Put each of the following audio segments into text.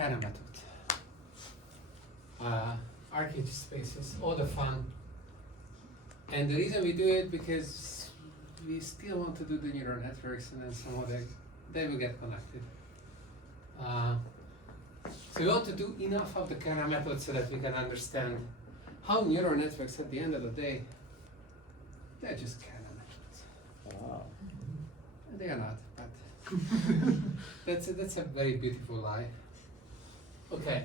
Kernel method. Architecture spaces, all the fun. And the reason we do it because we still want to do the neural networks, and then somehow they will get connected. So we want to do enough of the Kernel method so that we can understand how neural networks at the end of the day, they're just Kernel methods. Wow. They are not, but that's a very beautiful lie. Okay.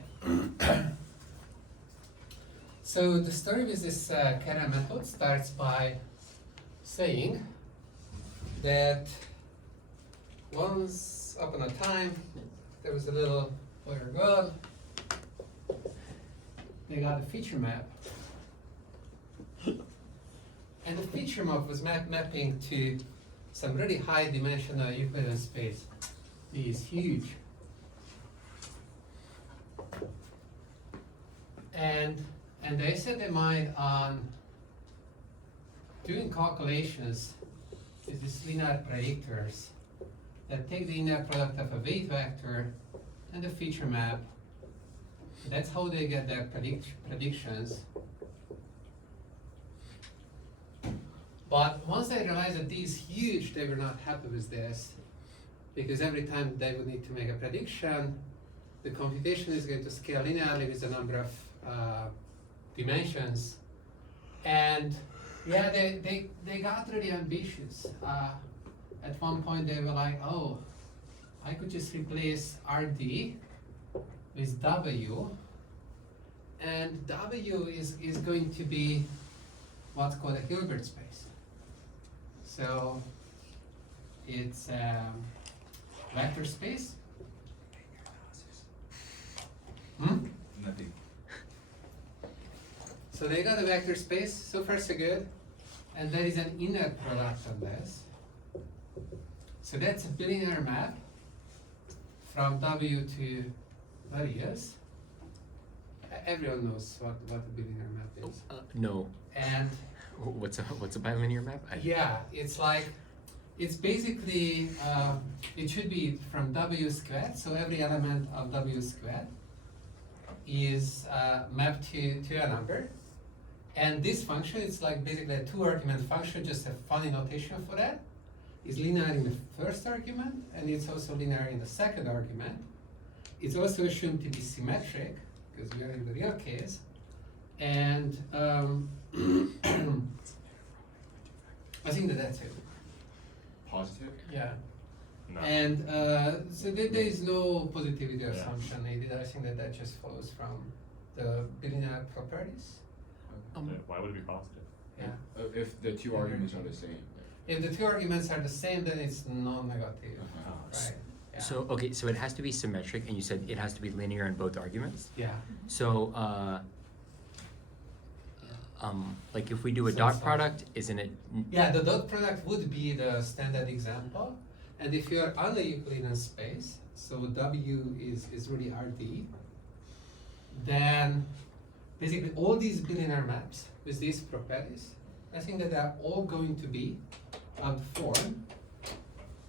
So the story with this Kernel method starts by saying that once upon a time there was a little boy or girl. They got a feature map, and the feature map was mapping to some really high dimensional Euclidean space. It is huge. And they set their mind on doing calculations with these linear predictors that take the inner product of a weight vector and a feature map. That's how they get their predictions. But once they realized that these huge, they were not happy with this, because every time they would need to make a prediction, the computation is going to scale linearly with the number of dimensions. And yeah, they got really ambitious. At one point they were like, oh, I could just replace RD with W, and W is going to be what's called a Hilbert space. So it's vector space. Nothing. So they got a vector space, so far so good. And there is an inner product on this. So that's a bilinear map from W to values. Everyone knows what a bilinear map is. No. And What's a bilinear map? yeah, it's basically, it should be from W squared, so every element of W squared is mapped to a number. And this function, it's like basically a 2-argument function, just a funny notation for that. It's linear in the first argument, and it's also linear in the second argument. It's also assumed to be symmetric, because we are in the real case. And I think that's it. Positive? Yeah. No. And so there is no positivity Yeah. assumption needed. I think that just follows from the bilinear properties. Why would it be positive? Yeah. If the two arguments are the same. If the two arguments are the same, then it's non-negative. Uh-huh. Right. Yeah. So okay, so it has to be symmetric, and you said it has to be linear in both arguments. Yeah. So like if we do a So dot it's like- product, isn't it? Yeah, the dot product would be the standard example. And if you're on the Euclidean space, so W is really RD, then basically all these bilinear maps with these properties, I think that they're all going to be of the form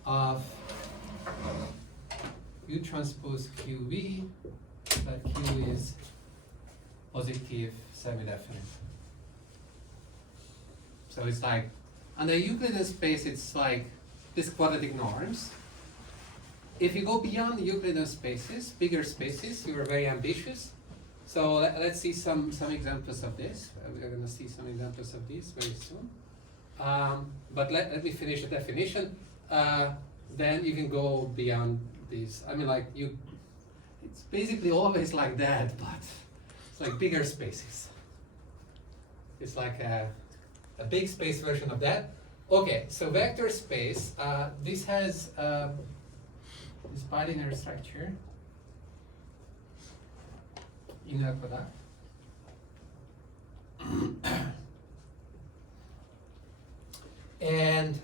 of U transpose QV, but Q is positive semi-definite. So it's like, on the Euclidean space, it's like these quadratic norms. If you go beyond Euclidean spaces, bigger spaces, you are very ambitious. So let's see some examples of this. We are going to see some examples of this very soon. But let me finish the definition. Then you can go beyond this. I mean, like it's basically always like that, but it's like bigger spaces. It's like a big space version of that. Okay, so vector space, this has this bilinear structure, inner product. And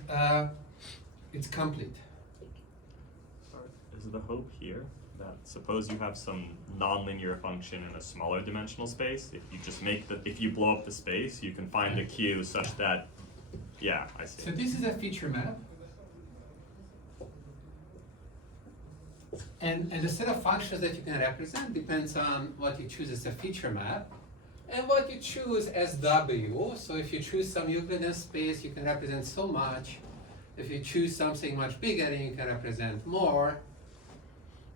it's complete. Is the hope here that suppose you have some nonlinear function in a smaller dimensional space, if you blow up the space, you can find a Q such that, yeah, I see. So this is a feature map. And the set of functions that you can represent depends on what you choose as a feature map and what you choose as W. So if you choose some Euclidean space, you can represent so much. If you choose something much bigger, then you can represent more.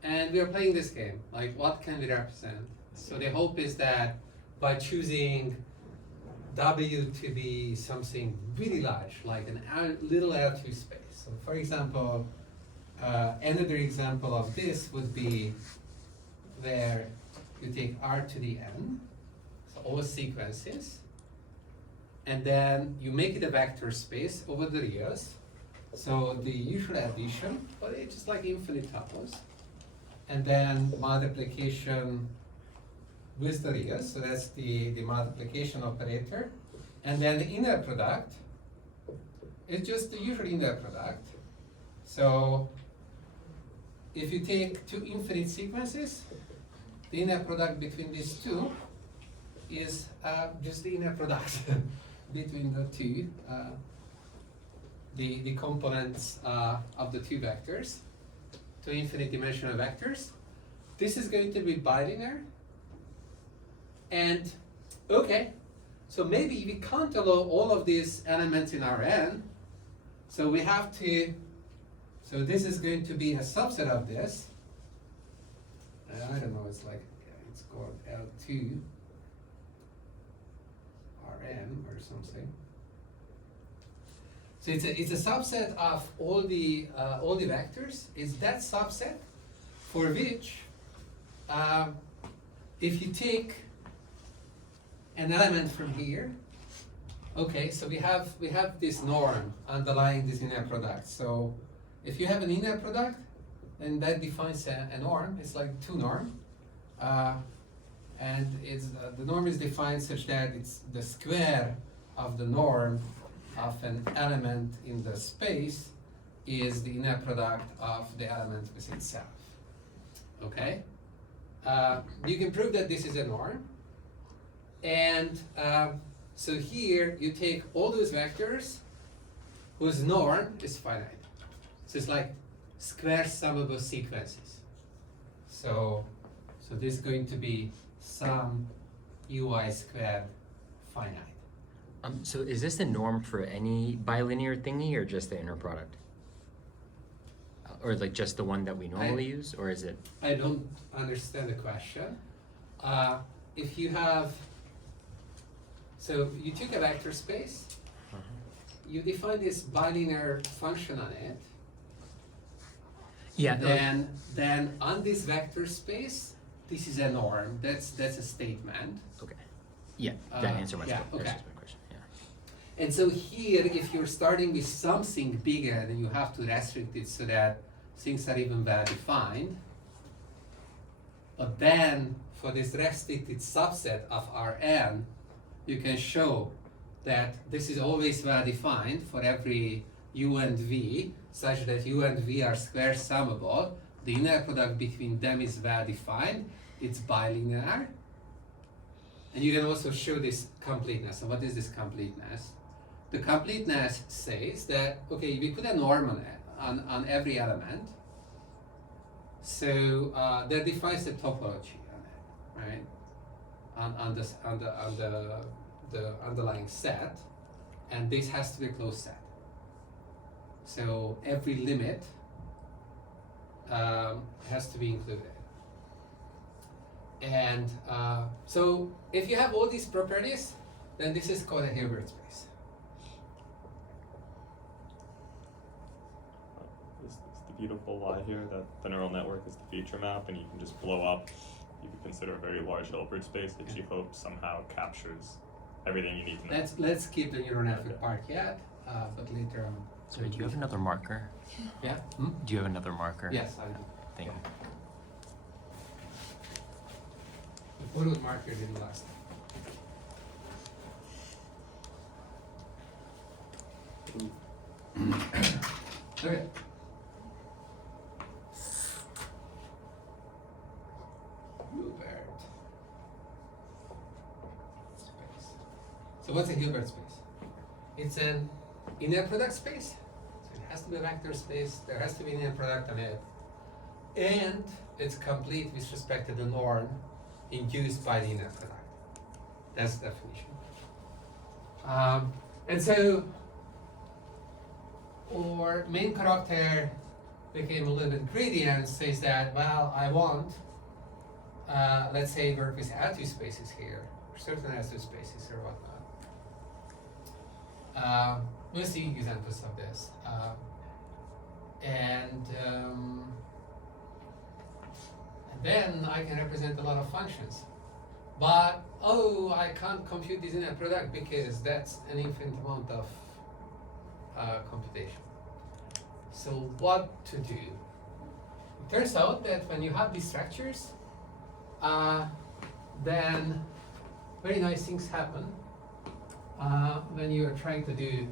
And we are playing this game, like what can we represent? So the hope is that by choosing W to be something really large, like a little L2 space. So for example, another example of this would be where you take R to the N, so all sequences, and then you make it a vector space over the reals. So the usual addition, but it's just like infinite tuples. And then multiplication with the reals, so that's the multiplication operator. And then the inner product is just the usual inner product. So if you take two infinite sequences, the inner product between these two is just the inner product between the two, the components of the two vectors, two infinite dimensional vectors. This is going to be bilinear. And okay, so maybe we can't allow all of these elements in Rn, so we have to, so this is going to be a subset of this. I don't know, it's like, it's called L2 Rn or something. So it's a subset of all the vectors. It's that subset for which if you take an element from here, okay, so we have this norm underlying this inner product. So if you have an inner product, then that defines a norm. It's like two norm, and it's the norm is defined such that it's the square of the norm of an element in the space is the inner product of the element with itself. Okay, you can prove that this is a norm, and so here you take all those vectors whose norm is finite. So it's like square summable sequences. So this is going to be some ui squared finite. So is this the norm for any bilinear thingy or just the inner product? Or like just the one that we normally use, or is it? I don't understand the question. If you have, so you took a vector space, you define this bilinear function on it. Yeah. Then on this vector space, this is a norm. That's a statement. Okay. Yeah, that answered my yeah, question. okay. Yeah. And so here, if you're starting with something bigger, then you have to restrict it so that things are even well defined. But then, for this restricted subset of Rn, you can show that this is always well defined for every u and v, such that u and v are square summable. The inner product between them is well defined. It's bilinear. And you can also show this completeness. So what is this completeness? The completeness says that, okay, we put a norm on it, on every element. So that defines the topology on it, right? On the underlying set, and this has to be a closed set. So every limit has to be included. And so if you have all these properties, then this is called a Hilbert space. This the beautiful lie here that the neural network is the feature map, and you can just blow up. You could consider a very large Hilbert space that you hope somehow captures everything you need to know. Let's keep the neural network part yet, but later on. So do you have another marker? Yeah? Hmm? Do you have another marker? Yes, I do. Thank you. The borrowed marker didn't last. Okay. Hilbert space. So what's a Hilbert space? It's an inner product space. So it has to be a vector space. There has to be an inner product on it. and it's complete with respect to the norm induced by the inner product. That's the definition. And so our main character became a little bit greedy and says that, well, I want, let's say, work with R2 spaces here, or certain R2 spaces or whatnot. We'll see examples of this. And then I can represent a lot of functions. But, oh, I can't compute this inner product because that's an infinite amount of computation. So what to do? It turns out that when you have these structures, then very nice things happen when you are trying to do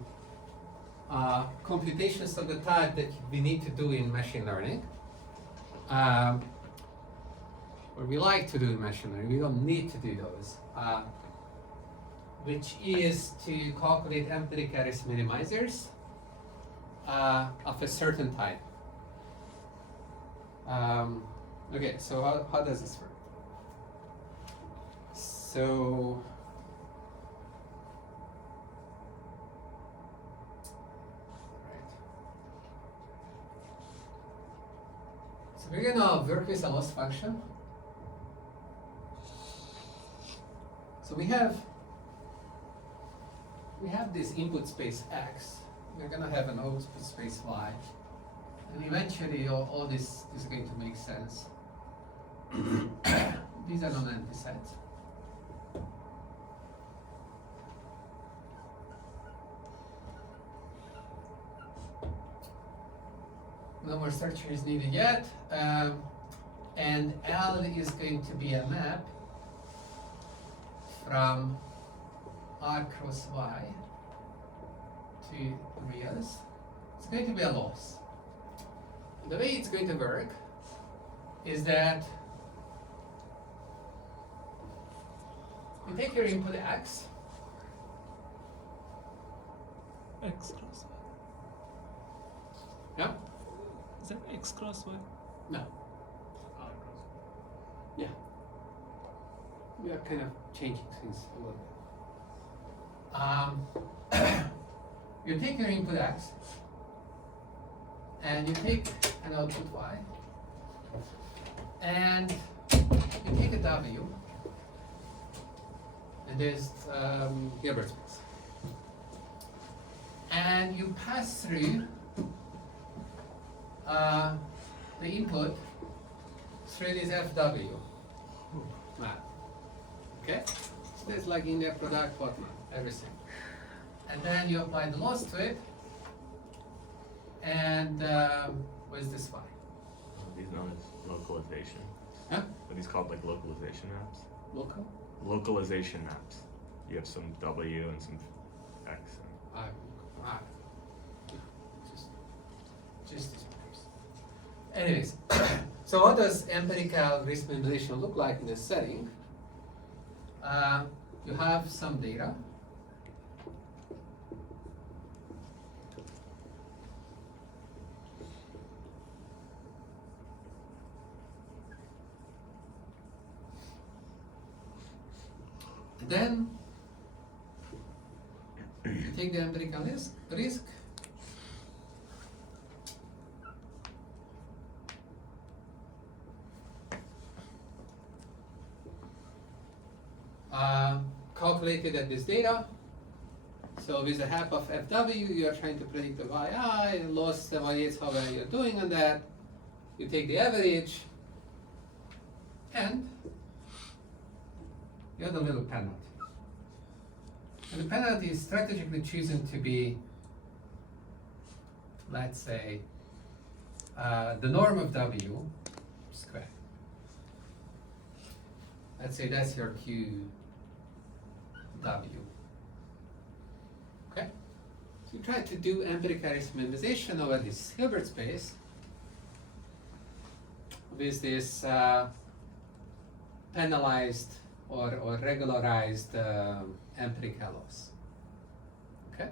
computations of the type that we need to do in machine learning. Or we like to do in machine learning, we don't need to do those, which is to calculate empirical risk minimizers of a certain type. Okay, so how does this work? So we're gonna work with a loss function. So we have this input space X. We're gonna have an output space Y, and eventually all this is going to make sense. These are non-empty sets. No more structure is needed yet, and L is going to be a map from R cross Y to reals. It's going to be a loss. The way it's going to work is that you take your input X, X cross Y. yeah? Is that X cross Y? No. Yeah. We are kind of changing things a little bit. You take your input X, and you take an output Y, and you take a W, and there's Hilbert space, and you pass through the input through this FW map. Okay? So there's like in there product, whatnot, everything. And then you apply the loss to it, and where's this Y? These known as localization. Huh? Are these called like localization maps? Local? Localization maps. You have some W and some X. Just these numbers. Anyways, so what does empirical risk minimization look like in this setting? You have some data. Then you take the empirical risk, calculated at this data. So with a half of FW, you are trying to predict the YI, loss evaluates how well you're doing on that. You take the average, and you have a little penalty. And the penalty is strategically chosen to be, let's say, the norm of W squared. Let's say that's your QW. Okay? So you try to do empirical risk minimization over this Hilbert space with this penalized or regularized empirical loss. Okay?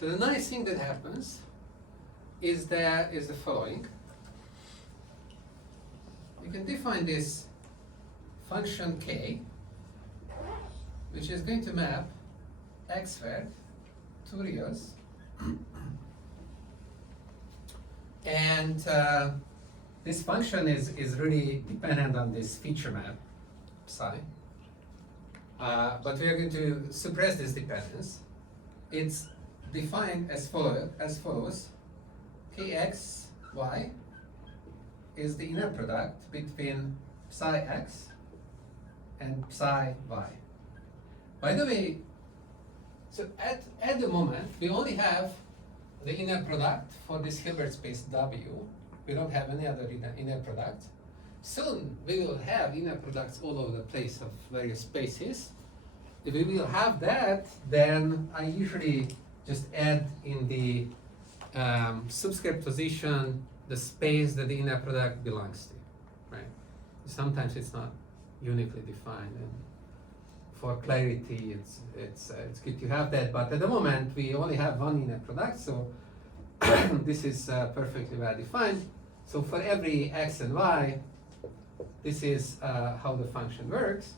So the nice thing that happens is the following. You can define this function k, which is going to map x squared to reals, and this function is really dependent on this feature map psi. But we are going to suppress this dependence. It's defined as follows. Kxy is the inner product between psi x and psi y. By the way, so at the moment we only have the inner product for this Hilbert space W. We don't have any other inner product. Soon we will have inner products all over the place of various spaces. If we will have that, then I usually just add in the subscript position the space that the inner product belongs to, right? Sometimes it's not uniquely defined, and for clarity, it's good to have that. But at the moment, we only have one inner product, so this is perfectly well defined. So for every x and y, this is how the function works.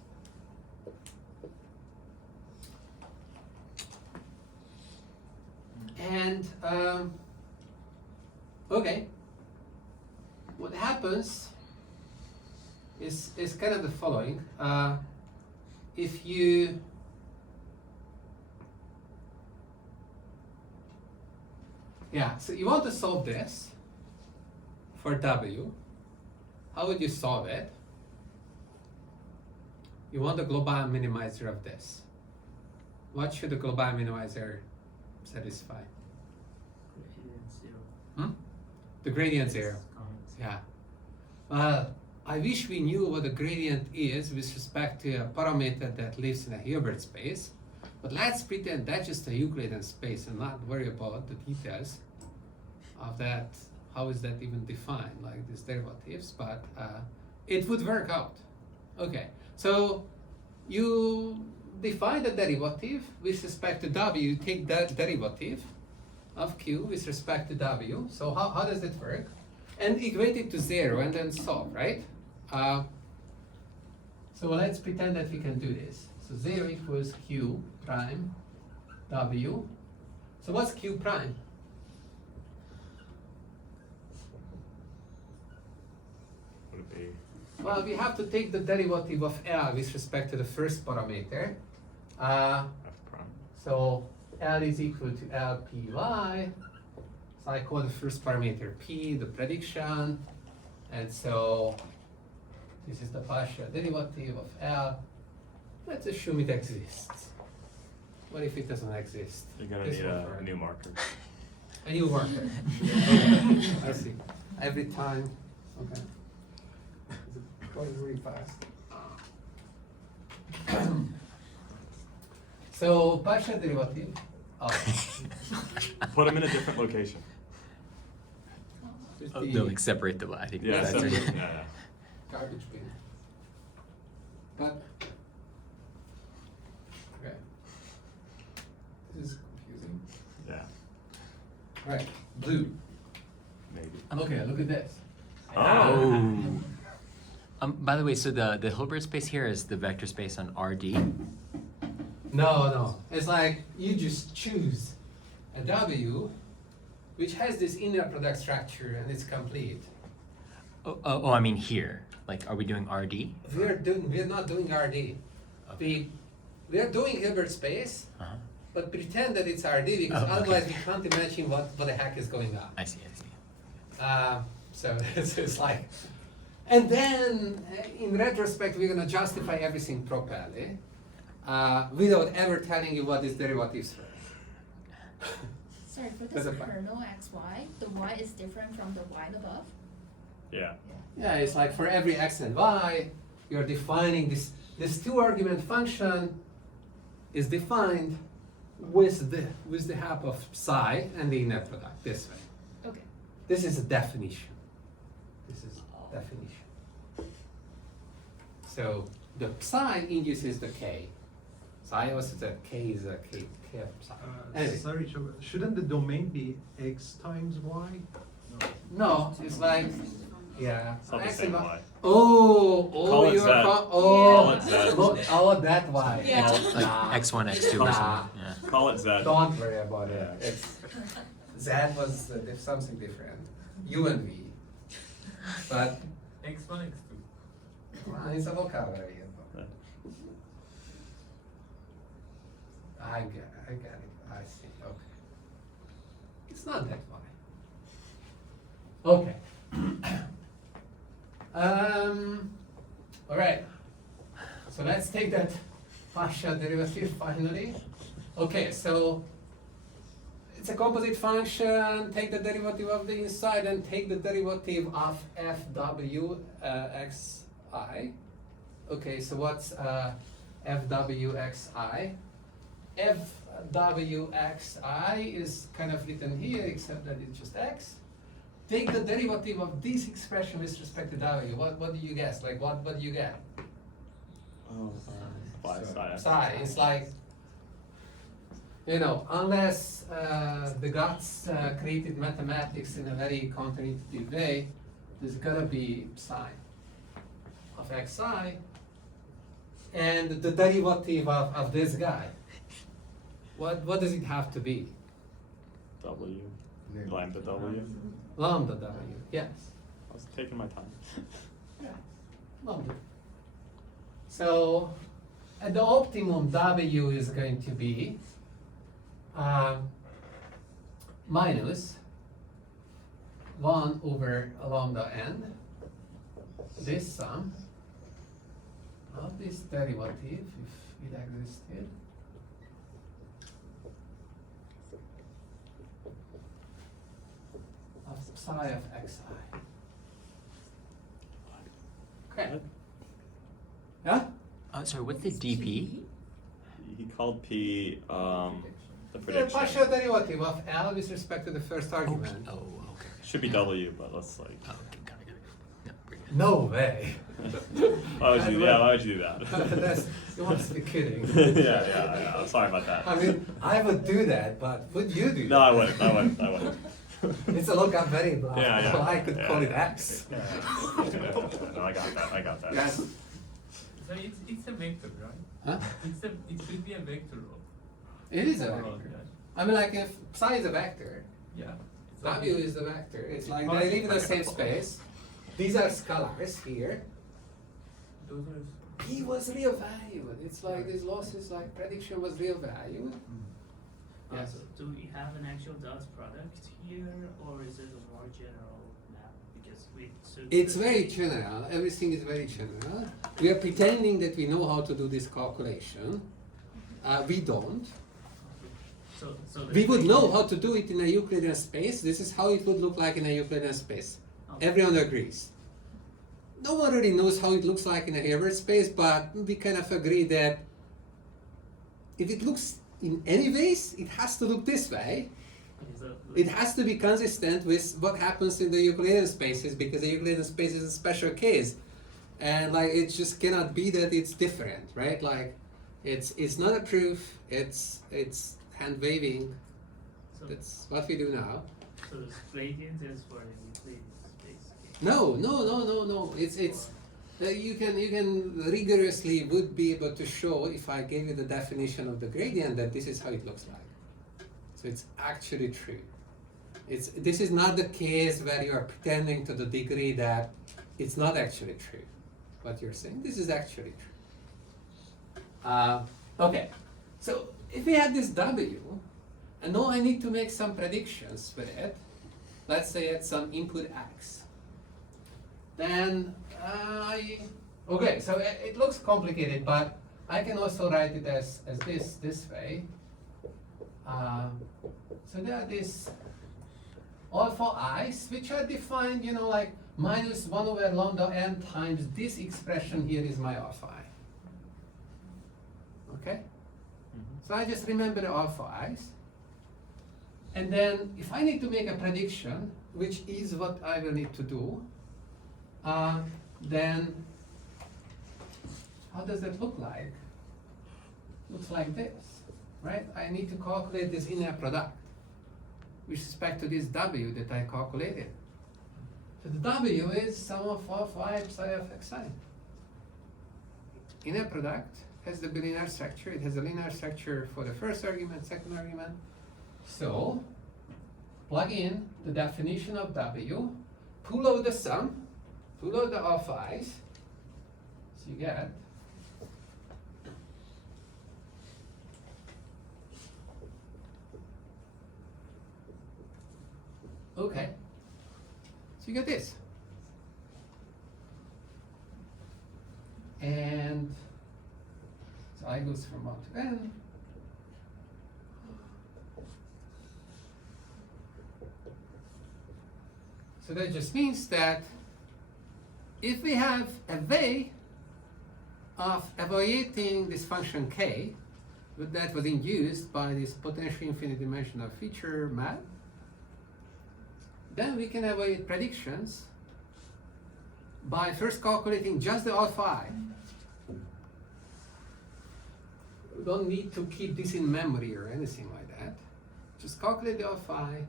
And okay, what happens is kind of the following. If you so you want to solve this for W. How would you solve it? You want the global minimizer of this. What should the global minimizer satisfy? The gradient zero. Yeah. Well, I wish we knew what the gradient is with respect to a parameter that lives in a Hilbert space. But let's pretend that's just a Euclidean space and not worry about the details of that. How is that even defined, like these derivatives? But it would work out. Okay, so you define the derivative with respect to W. You take that derivative of Q with respect to W. So how does it work? And equate it to 0 and then solve, right? So let's pretend that we can do this. So 0 equals Q prime W. So what's Q prime? Would it be? Well, we have to take the derivative of L with respect to the first parameter. F prime. So L is equal to LPY. So I call the first parameter P, the prediction. And so this is the partial derivative of L. Let's assume it exists. What if it doesn't exist? You're gonna This need won't a work. new marker. A new marker. Okay, I see. Every time. Okay. It's going really fast. So partial derivative of Put them in a different location. just Oh, the they'll like separate the. I think Yeah, that's separate. right. Yeah. garbage bin. But okay. This is confusing. Yeah. Right, blue. Maybe. Okay, look at this. Oh. By the way, so the Hilbert space here is the vector space on RD. No. It's like you just choose a W which has this inner product structure and it's complete. Oh, I mean here. Like, are we doing RD? We're not doing RD. We are doing Hilbert space, Uh-huh. but pretend that it's RD because Oh, okay. otherwise we can't imagine what the heck is going on. I see. So it's like, and then in retrospect we're gonna justify everything properly, without ever telling you what these derivatives were. Sorry, for That's this a fact. kernel xy, the y is different from the y above? Yeah. Yeah, it's like for every x and y, you're defining this two argument function is defined with the help of psi and the inner product this way. Okay. This is a definition. This is definition. So the psi induces the k. psi also that k is a k of psi. Anyway. Sorry, shouldn't the domain be x times y? No, it's like, yeah. It's not the X same and Y. Oh, Call it you're Z. oh, Call it Z. oh, that y. Yeah. Like x1, x2 or Nah. something. Yeah. Call it Z. Don't worry about it. Yeah. It's Z was something different. U and V. But X1, X2. it's a vocabulary. Yeah. I get it. I see. Okay. It's not that funny. Okay. All right. So let's take that partial derivative finally. Okay, so it's a composite function. Take the derivative of the inside and take the derivative of fw xi. Okay, so what's fw xi? Fw xi is kind of written here, except that it's just x. Take the derivative of this expression with respect to w. What do you guess? Like what do you get? Phi psi. Psi. It's like, you know, unless the gods created mathematics in a very counterintuitive way, there's gotta be psi of xi, and the derivative of this guy. What does it have to be? W. Lambda W. Lambda w. Yes. I was taking my time. Yeah. Lambda. So, at the optimum, w is going to be minus 1 over lambda n, this sum of this derivative, if it existed, of psi of xi. Okay. Yeah? Sorry, what's the dp? He called P the The prediction. partial derivative of L with respect to the first argument. Oh, okay. Should be W, but let's like. Oh, okay, got it. Yeah, pretty good. No way. Why would you? Yeah, why would you do that? That's, you must be kidding. yeah. I'm sorry about that. I mean, I would do that, but would you do No, that? I wouldn't. It's a look, I'm very blunt. Yeah. So I could yeah, call it yeah. X. Yeah. No, I got that. Yes. So it's a vector, right? Huh? It should be a vector. It is a overall, vector. yeah. I mean, like if psi is a vector, Yeah. W is the vector. It's like they live in the same space. These are scalars here. Those are. P was real value. It's like these losses, like prediction was real value. Yes. So do we have an actual dot product here, or is it a more general map? Because It's very general. Everything is very general. We are pretending that we know how to do this calculation. We don't. So We would know how to do it in a Euclidean space. This is how it would look like in a Euclidean space. Okay. Everyone agrees. No one really knows how it looks like in a Hilbert space, but we kind of agree that if it looks in any ways, it has to look this way. Okay, so It has to be consistent with what happens in the Euclidean spaces, because the Euclidean space is a special case, and like it just cannot be that it's different, right? Like it's not a proof. It's hand waving. so, That's what we do now. so this gradient is for the Euclidean space. No. It's you can rigorously would be able to show, if I gave you the definition of the gradient, that this is how it looks like. So it's actually true. This is not the case where you are pretending to the degree that it's not actually true. What you're saying, this is actually true. Okay, so if we have this W, and now I need to make some predictions with it, let's say at some input X, then okay, so it looks complicated, but I can also write it as this way. So there are these alpha i's, which are defined, like minus 1 over lambda n times this expression here is my alpha I. Okay? So I just remember the alpha i's. And then if I need to make a prediction, which is what I will need to do, then how does that look like? looks like this, right? I need to calculate this inner product with respect to this W that I calculated. So the W is sum of y psi of xi. Inner product has the bilinear structure. It has a linear structure for the first argument, second argument. So plug in the definition of W, pull out the sum, pull out the of i's, so you get okay. So you get this. And so I goes from 1 to n. So that just means that if we have a way of evaluating this function k that was induced by this potentially infinite dimensional feature map, then we can evaluate predictions by first calculating just the alpha I. We don't need to keep this in memory or anything like that. Just calculate the alpha I,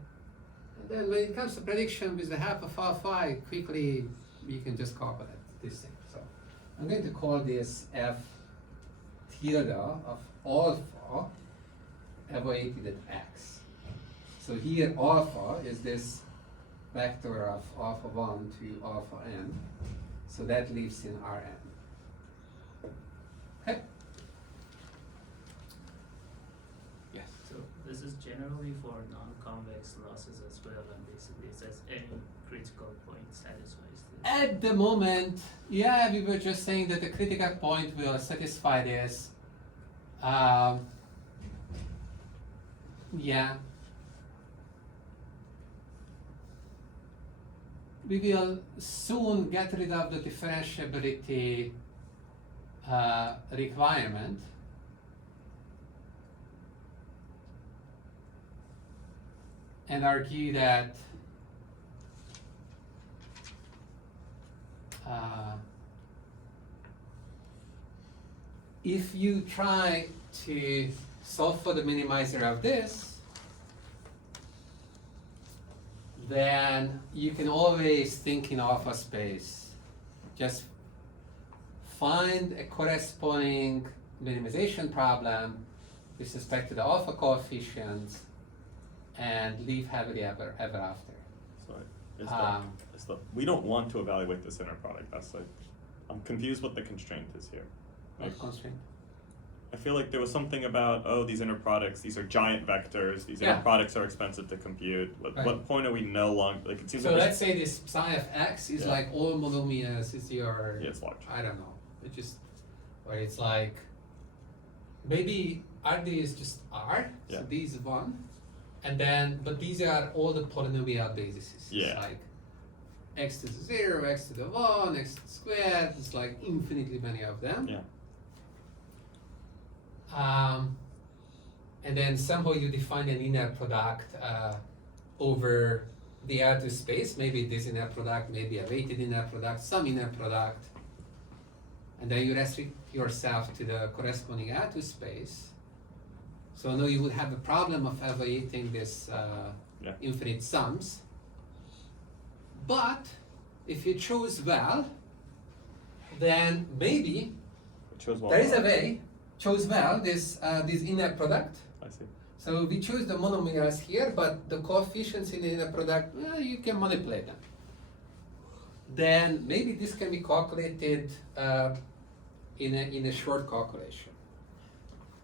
and then when it comes to prediction with the half of alpha I, quickly we can just calculate this thing. So I'm going to call this f tilde of alpha evaluated at x. So here alpha is this vector of alpha 1 to alpha n. So that lives in Rn. Okay? Yes. So this is generally for non-convex losses as well, and basically it says any critical point satisfies this. At the moment, yeah, we were just saying that the critical point will satisfy this. Yeah. We will soon get rid of the differentiability requirement. And argue that if you try to solve for the minimizer of this, then you can always think in alpha space. Just find a corresponding minimization problem with respect to the alpha coefficients and live happily ever after. So we don't want to evaluate this inner product. That's like, I'm confused what the constraint is here. Like, What constraint? I feel like there was something about, oh, these inner products, these are giant vectors, these Yeah. inner products are expensive to compute. At Right. what point are we no longer, like it seems So like let's say this psi of x is Yeah. like all monomials is your, Yeah, it's large. I don't know, it just, or it's like, maybe RD is just R, Yeah. so D is 1, and then, but these are all the polynomial bases. Yeah. It's like x to the 0, x to the 1, x to the squared, it's like infinitely many of them. Yeah. And then somehow you define an inner product over the R2 space, maybe this inner product, maybe a weighted inner product, some inner product, and then you restrict yourself to the corresponding R2 space. So now you would have a problem of evaluating this Yeah. infinite sums. But if you choose well, then maybe It shows well. there is a way, chose well, this inner product. I see. So we choose the monomials here, but the coefficients in the inner product, well, you can manipulate them. Then maybe this can be calculated in a short calculation.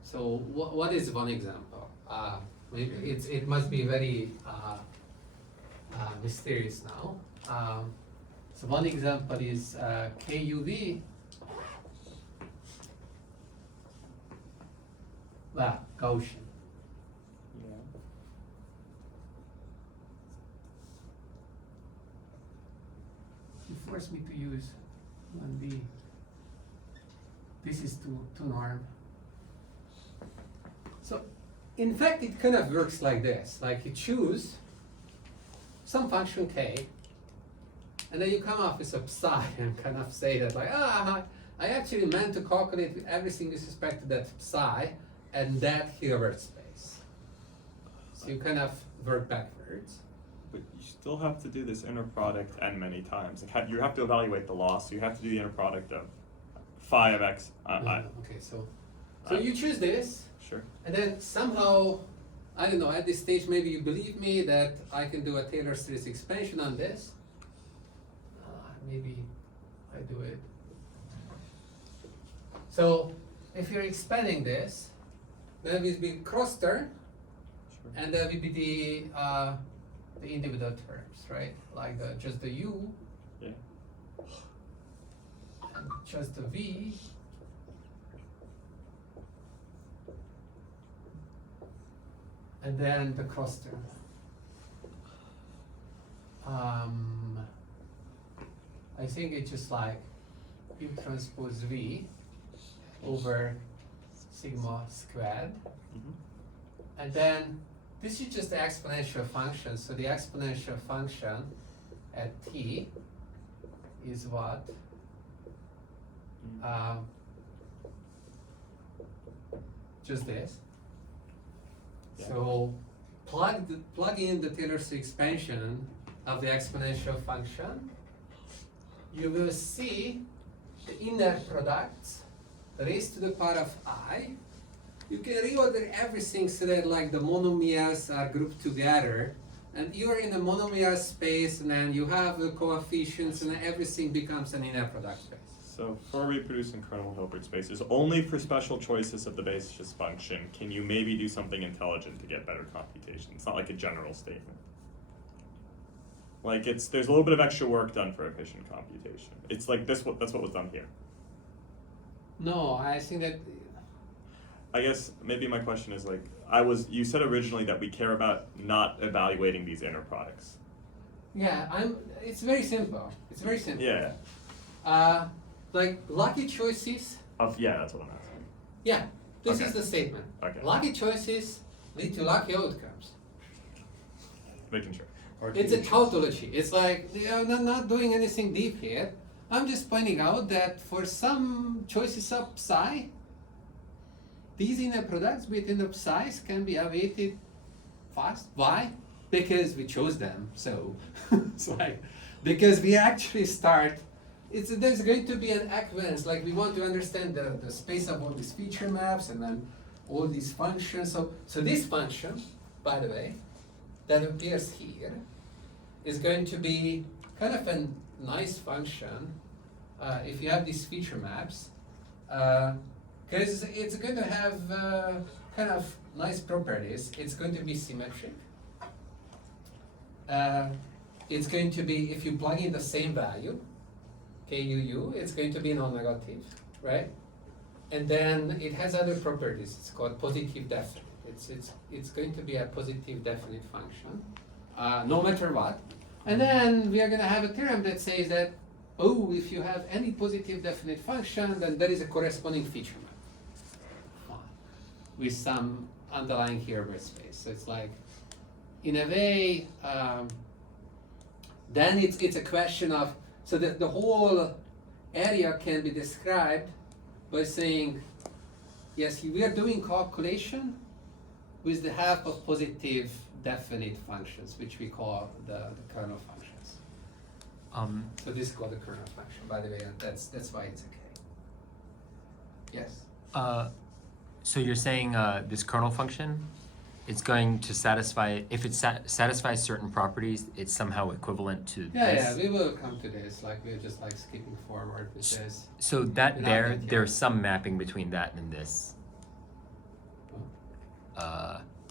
So what is one example? Maybe it must be very mysterious now. So one example is KUV. Well, Gaussian. Yeah. You force me to use 1D. This is too norm. So, in fact, it kind of works like this. Like you choose some function k, and then you come up with a psi and kind of say that like, I actually meant to calculate everything with respect to that psi, and that Hilbert space. So you kind of work backwards. But you still have to do this inner product n many times. Like you have to evaluate the loss. So you have to do the inner product of phi of x. Okay, so you choose this, Sure. and then somehow, I don't know, at this stage maybe you believe me that I can do a Taylor series expansion on this. Maybe I do it. So if you're expanding this, then it will be cross term, Sure. and there will be the individual terms, right? Like just the u Yeah. and just the v. And then the cross term. I think it's just like u transpose v over sigma squared. Mhm. And then this is just the exponential function. So the exponential function at t is what? Just this. Yeah. So plug in the Taylor series expansion of the exponential function. You will see the inner products raised to the power of I. You can reorder everything so that like the monomials are grouped together, and you are in a monomial space, and then you have the coefficients, and then everything becomes an inner product space. So for reproducing kernel Hilbert spaces, only for special choices of the basis function can you maybe do something intelligent to get better computation. It's not like a general statement. Like there's a little bit of extra work done for efficient computation. It's like that's what was done here. No, I think that I guess maybe my question is like you said originally that we care about not evaluating these inner products. it's very simple. It's very simple. Yeah. Like lucky choices. Yeah, that's what I'm asking. Yeah, this Okay. is the statement. Okay. Lucky choices lead to lucky outcomes. Making sure. It's a tautology. It's like not doing anything deep here. I'm just pointing out that for some choices of psi, these inner products between the psi's can be awaited fast. Why? Because we chose them. So it's like because we actually start. There's going to be an equivalence. Like we want to understand the space of all these feature maps and then all these functions. So this function, by the way, that appears here is going to be kind of a nice function if you have these feature maps, because it's going to have kind of nice properties. It's going to be symmetric. It's going to be, if you plug in the same value, KUU, it's going to be non-negative, right? And then it has other properties. It's called positive definite. It's going to be a positive definite function, no matter what. And then we are going to have a theorem that says that, if you have any positive definite function, then there is a corresponding feature map with some underlying Hilbert space. So it's like, in a way, then it's a question of, so that the whole area can be described by saying, yes, we are doing calculation with the help of positive definite functions, which we call the kernel functions. So this is called the kernel function, by the way, and that's why it's okay. Yes? So you're saying this kernel function, it's going to satisfy, if it satisfies certain properties, it's somehow equivalent to Yeah, this? we will come to this, like we're just like skipping forward with this. So that Without there, that, yeah. there's some mapping between that and this.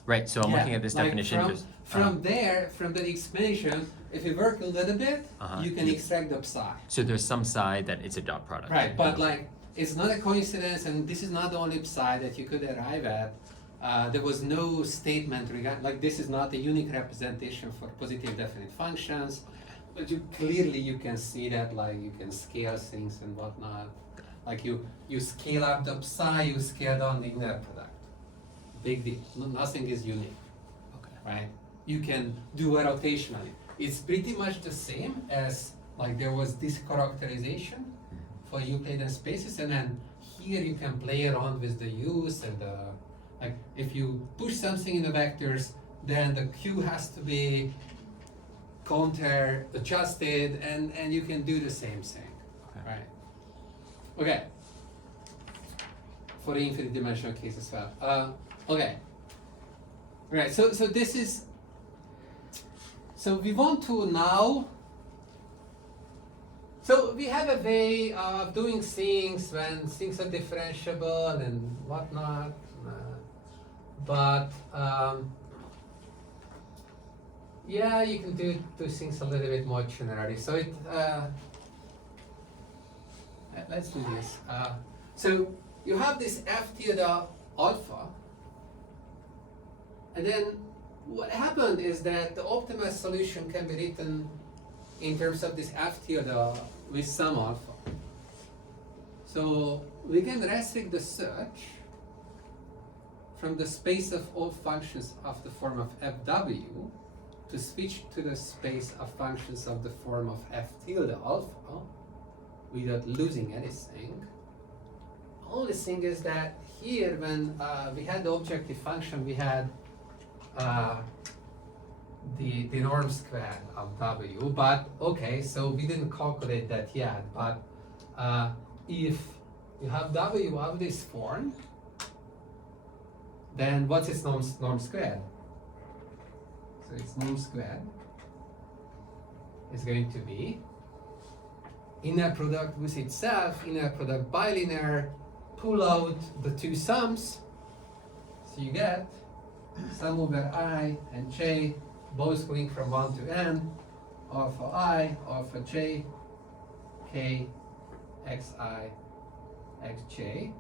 Right, so I'm looking at this like definition. From the expansion, if you work a little bit, you can extract the psi. So there's some side that it's a dot product. Right, but like, it's not a coincidence, and this is not the only psi that you could arrive at. There was no statement regarding, like this is not a unique representation for positive definite functions, but you can see that, like you can scale things and whatnot. Like you scale up the psi, you scale down the inner product. Big deal, nothing is unique, Okay. right? You can do a rotation on it. It's pretty much the same as like there was this characterization for Euclidean spaces, and then here you can play around with the use and Like if you push something in the vectors, then the Q has to be counter adjusted, and you can do the same thing, right? Okay. For the infinite dimensional case as well. Okay. Right. So this is. So we want to now. So we have a way of doing things when things are differentiable and whatnot, but yeah, you can do things a little bit more generally. So let's do this. So you have this f tilde alpha, and then what happened is that the optimal solution can be written in terms of this f tilde with some alpha. So we can restrict the search from the space of all functions of the form of fw to switch to the space of functions of the form of f tilde alpha without losing anything. Only thing is that here when we had the objective function, we had the norm squared of w, but okay, so we didn't calculate that yet, but if you have w of this form, then what's its norm squared? So its norm squared is going to be inner product with itself, inner product bilinear, pull out the two sums, so you get sum over I and j, both going from 1 to n, alpha I, alpha j, k, xi, xj,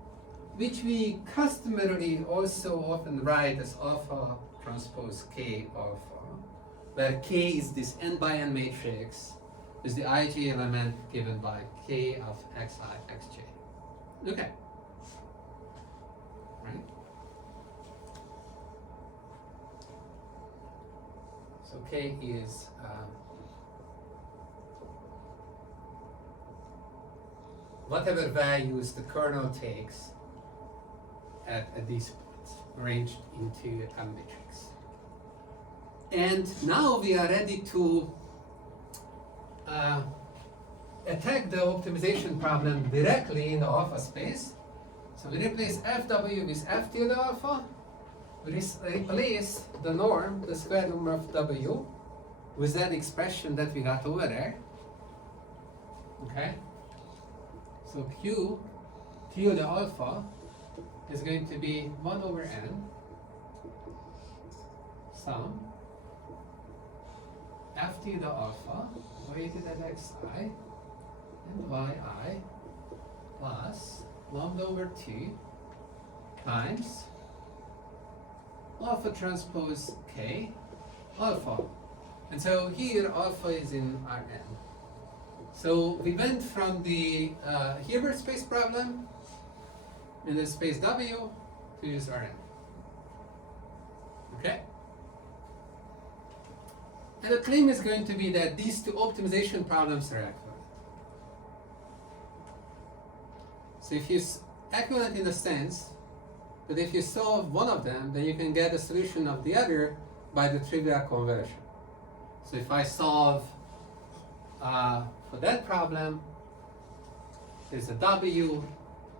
which we customarily also often write as alpha transpose k alpha, where k is this n by n matrix with the ij element given by k of xi, xj. Okay. Right? So k is whatever values the kernel takes at these points, arranged into a matrix. And now we are ready to attack the optimization problem directly in the alpha space. So we replace fw with f tilde alpha. We replace the norm, the square number of w, with that expression that we got over there. Okay? So q tilde alpha is going to be 1 over n sum f tilde alpha weighted at xi and yi plus lambda over 2 times alpha transpose k alpha. And so here alpha is in Rn. So we went from the Hilbert space problem in the space W to use Rn. Okay? And the claim is going to be that these two optimization problems are equivalent. So if you equivalent in the sense that if you solve one of them, then you can get a solution of the other by the trivial conversion. So if I solve for that problem, there's a W.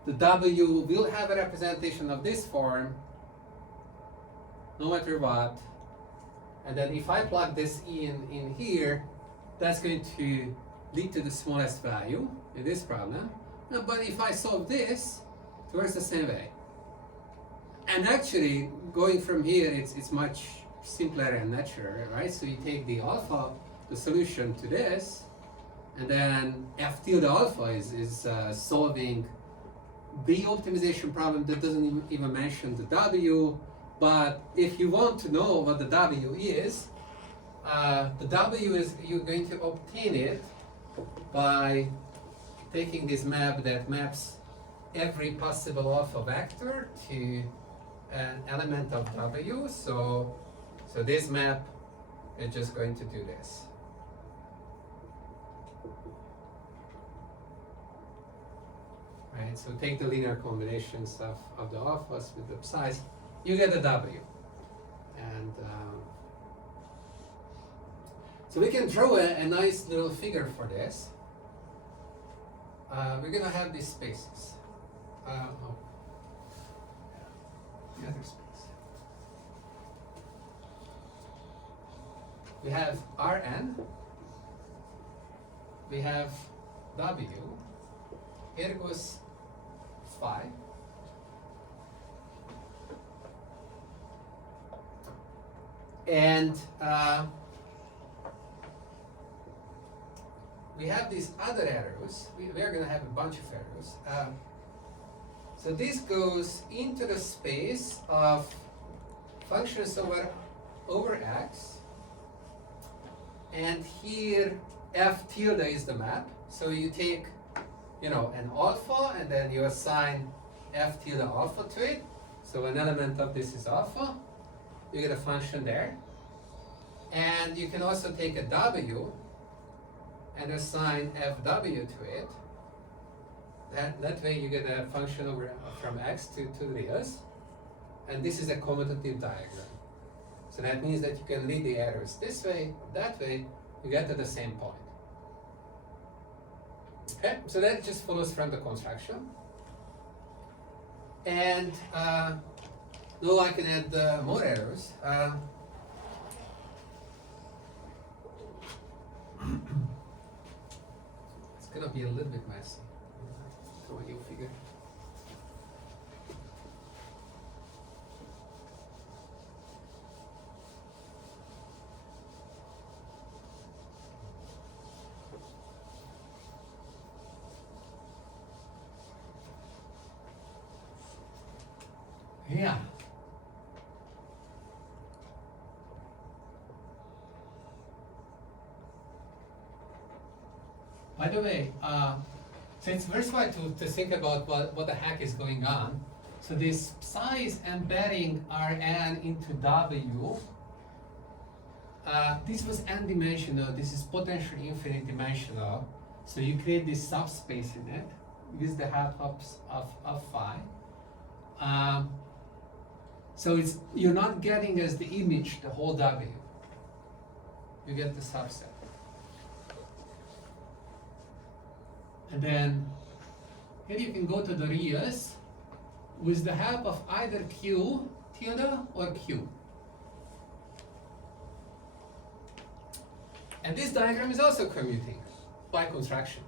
The W will have a representation of this form, no matter what. And then if I plug this in here, that's going to lead to the smallest value in this problem. But if I solve this, it works the same way. And actually, going from here, it's much simpler and natural, right? So you take the alpha, the solution to this, and then f tilde alpha is solving the optimization problem that doesn't even mention the W. But if you want to know what the W is, the W is, you're going to obtain it by taking this map that maps every possible alpha vector to an element of W. So this map is just going to do this. Right, so take the linear combinations of the alphas with the psi's, you get a W. And so we can draw a nice little figure for this. We're gonna have these spaces. Oh. The other space. We have Rn. We have W. Here goes phi. And we have these other arrows. We are going to have a bunch of arrows. So this goes into the space of functions over x. And here f tilde is the map. So you take, an alpha and then you assign f tilde alpha to it. So an element of this is alpha. You get a function there. And you can also take a w and assign fw to it. That way you get a function over from x to this. And this is a commutative diagram. So that means that you can read the arrows this way, that way, you get to the same point. Okay, so that just follows from the construction. And now I can add more arrows. It's gonna be a little bit messy. So you'll figure. Yeah. By the way, so it's worthwhile to think about what the heck is going on. So this psi is embedding Rn into W. This was n-dimensional. This is potentially infinite dimensional. So you create this subspace in it with the help of phi. So you're not getting as the image the whole W. You get the subset. And then here you can go to the reals with the help of either Q tilde or Q. And this diagram is also commuting by construction.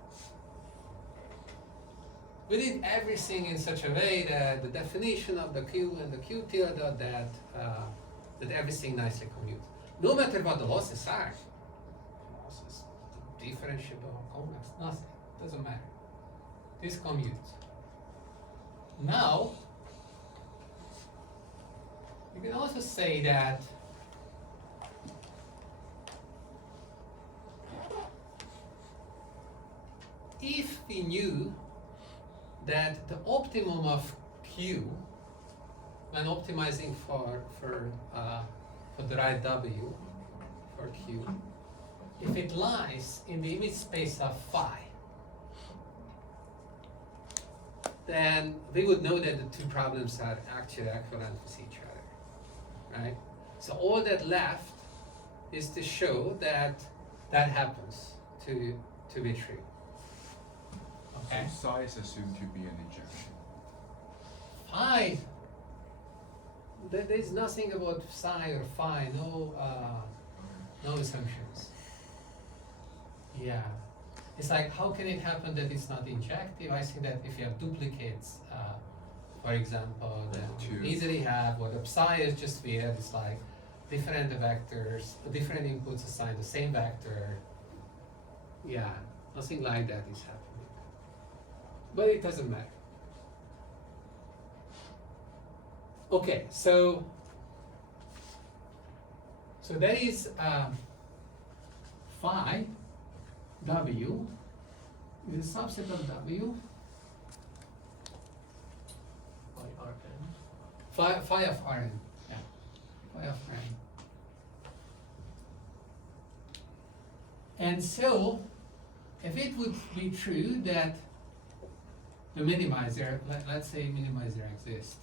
We did everything in such a way that the definition of the Q and the Q tilde that everything nicely commutes. No matter what the losses are, losses, differentiable or convex, nothing, doesn't matter. This commutes. Now, you can also say that if we knew that the optimum of Q, when optimizing for the right W for Q, if it lies in the image space of phi, then we would know that the two problems are actually equivalent with each other, right? So all that left is to show that that happens to be true. Okay. So psi is assumed to be an injection. Phi, there's nothing about psi or phi, no assumptions. Yeah. It's like, how can it happen that it's not injective? I think that if you have duplicates, for example, then you easily have, or the psi is just weird, it's like different vectors, different inputs assign the same vector. Yeah, nothing like that is happening. But it doesn't matter. Okay, so that is phi W is a subset of W. Phi of Rn. Yeah. Phi of Rn. And so, if it would be true that the minimizer, let's say minimizer exists,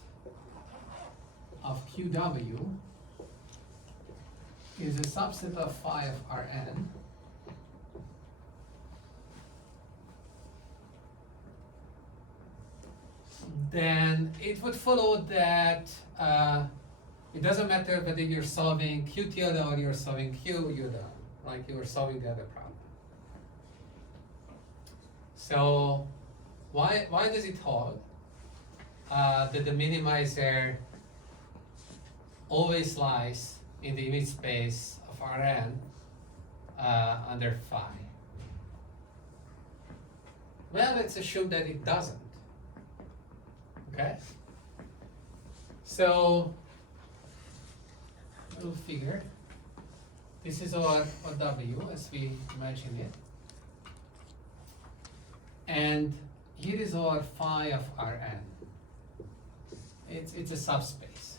of QW is a subset of phi of Rn, then it would follow that it doesn't matter whether you're solving Q tilde or you're solving Q, you're done. Like you were solving the other problem. So why does it hold that the minimizer always lies in the image space of Rn under phi? Well, let's assume that it doesn't. Okay? So we'll figure this is our W as we imagine it. And here is our phi of Rn. It's a subspace.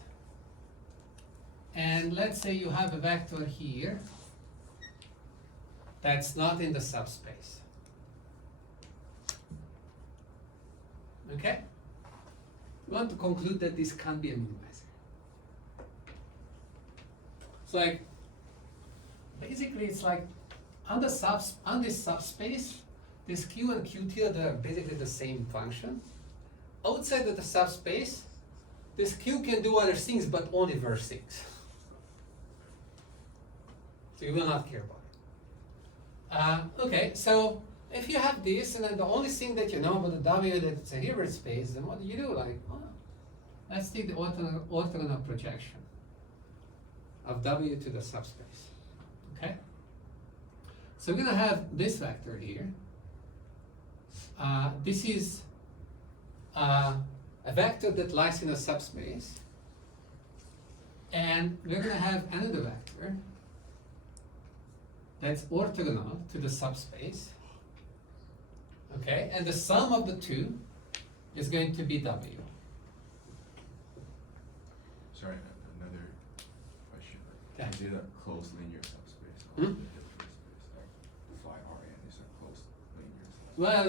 And let's say you have a vector here that's not in the subspace. Okay? We want to conclude that this can't be a minimizer. It's like, basically it's like on this subspace, this Q and Q tilde are basically the same function. Outside of the subspace, this Q can do other things, but only verse 6. So you will not care about it. Okay, so if you have this, and then the only thing that you know about the W that it's a Hilbert space, then what do you do? Like, oh, let's take the orthogonal projection of W to the subspace. Okay? So we're gonna have this vector here. This is a vector that lies in a subspace, and we're gonna have another vector that's orthogonal to the subspace. Okay, and the sum of the two is going to be W. Sorry, another question. Yeah. Is it a closed linear subspace? Hmm? Or is it a free space? Like phi Rn is a closed linear subspace. Well,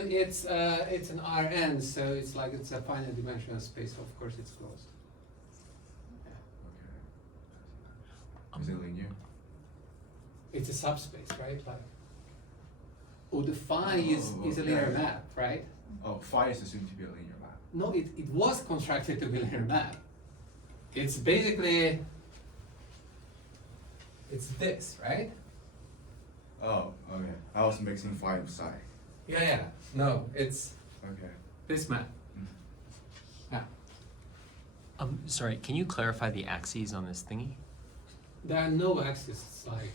it's an Rn, so it's like it's a finite dimensional space. So of course, it's closed. Yeah. Okay. Is it linear? It's a subspace, right? Like, oh, the phi is a linear okay. map, right? Oh, phi is assumed to be a linear map. No, it was constructed to be a linear map. It's basically, it's this, right? Oh, okay. I was mixing phi with psi. Yeah. No, it's Okay. this map. Mhm. Yeah. Sorry, can you clarify the axes on this thingy? There are no axes. It's like,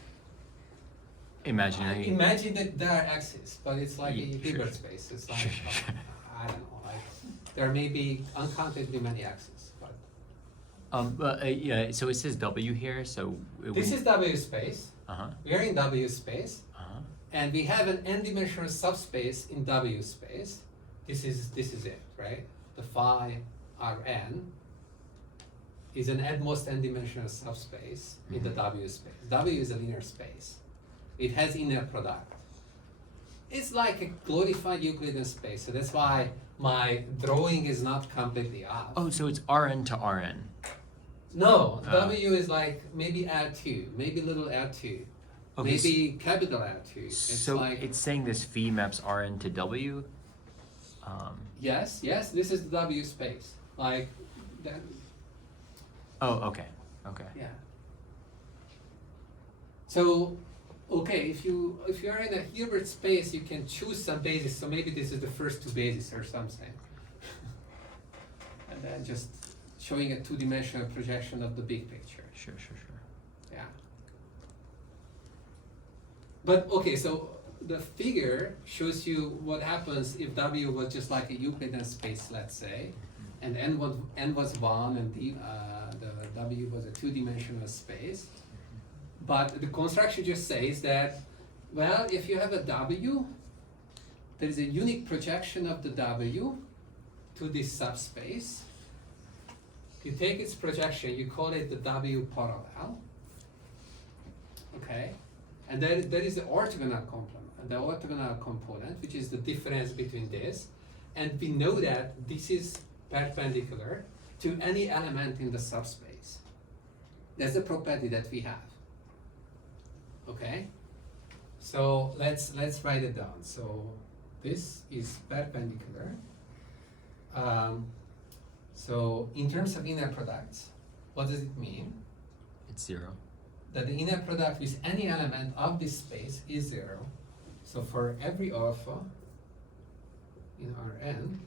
Imaginary. imagine that there are axes, but it's like Yeah, a sure. Hilbert space. It's like, Sure. I don't know, like, there may be uncountably many axes, but. Yeah, so it says W here, so. This is W space. Uh-huh, We are in W space, uh-huh. and we have an n-dimensional subspace in W space. This is it, right? The phi Rn is an at most n-dimensional subspace in the W space. W is a linear space. It has inner product. It's like a glorified Euclidean space, so that's why my drawing is not completely off. Oh, so it's Rn to Rn. No, Oh. W is like maybe L2, maybe little L2, Okay, maybe capital L2. It's So like, it's saying this phi maps Rn to W? yes, this is the W space. Like, that, Oh, okay. yeah. So, okay, if you are in a Hilbert space, you can choose some basis. So maybe this is the first two bases or something, and then just showing a two-dimensional projection of the big picture. Sure. Yeah. But okay, so the figure shows you what happens if W was just like a Euclidean space, let's say, and n was one, and the W was a two-dimensional space. But the construction just says that, well, if you have a W, there is a unique projection of the W to this subspace. You take its projection, you call it the W parallel. Okay? And then there is the orthogonal complement, the orthogonal component, which is the difference between this. And we know that this is perpendicular to any element in the subspace. That's the property that we have. Okay? So let's write it down. So this is perpendicular. So in terms of inner products, what does it mean? It's 0. That the inner product with any element of this space is 0. So for every alpha in Rn,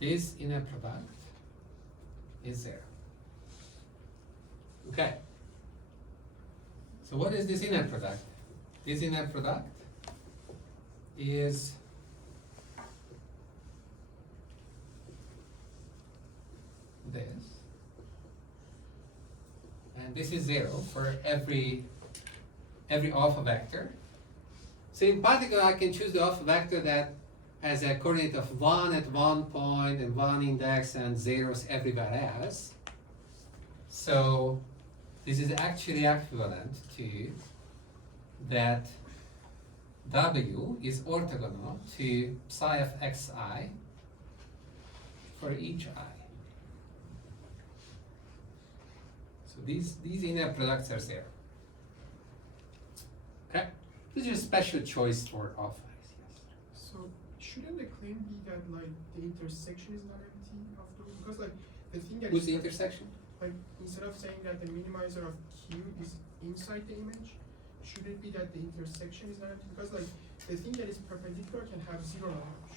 this inner product is 0. Okay. So what is this inner product? This inner product is this. And this is 0 for every alpha vector. So in particular, I can choose the alpha vector that has a coordinate of 1 at one point and 1 index and zeros everywhere else. So this is actually equivalent to that W is orthogonal to psi of xi for each I. So these inner products are 0. Okay? This is a special choice for alpha. Yes. So shouldn't the claim be that like the intersection is not empty of those? Because like the thing that Who's is the intersection? like instead of saying that the minimizer of Q is inside the image, should it be that the intersection is not empty? Because like the thing that is perpendicular can have 0 range.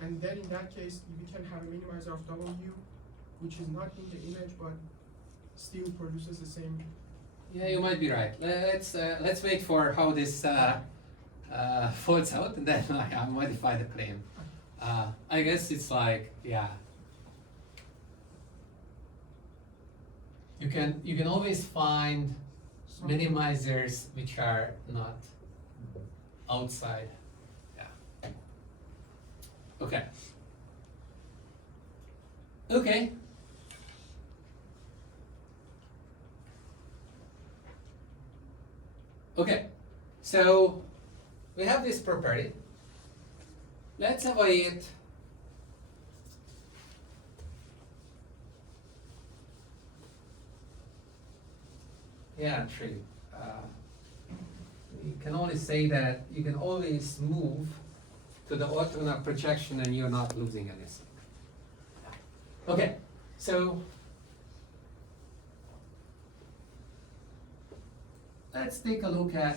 And then in that case we can have a minimizer of W which is not in the image but still produces the same. Yeah, you might be right. Let's wait for how this folds out, and then I'll modify the claim. I guess it's like, yeah. You can always find minimizers which are not outside. Yeah. Okay. Okay. Okay, so we have this property. Let's evaluate true. You can only say that you can always move to the orthogonal projection and you're not losing anything. Okay, so let's take a look at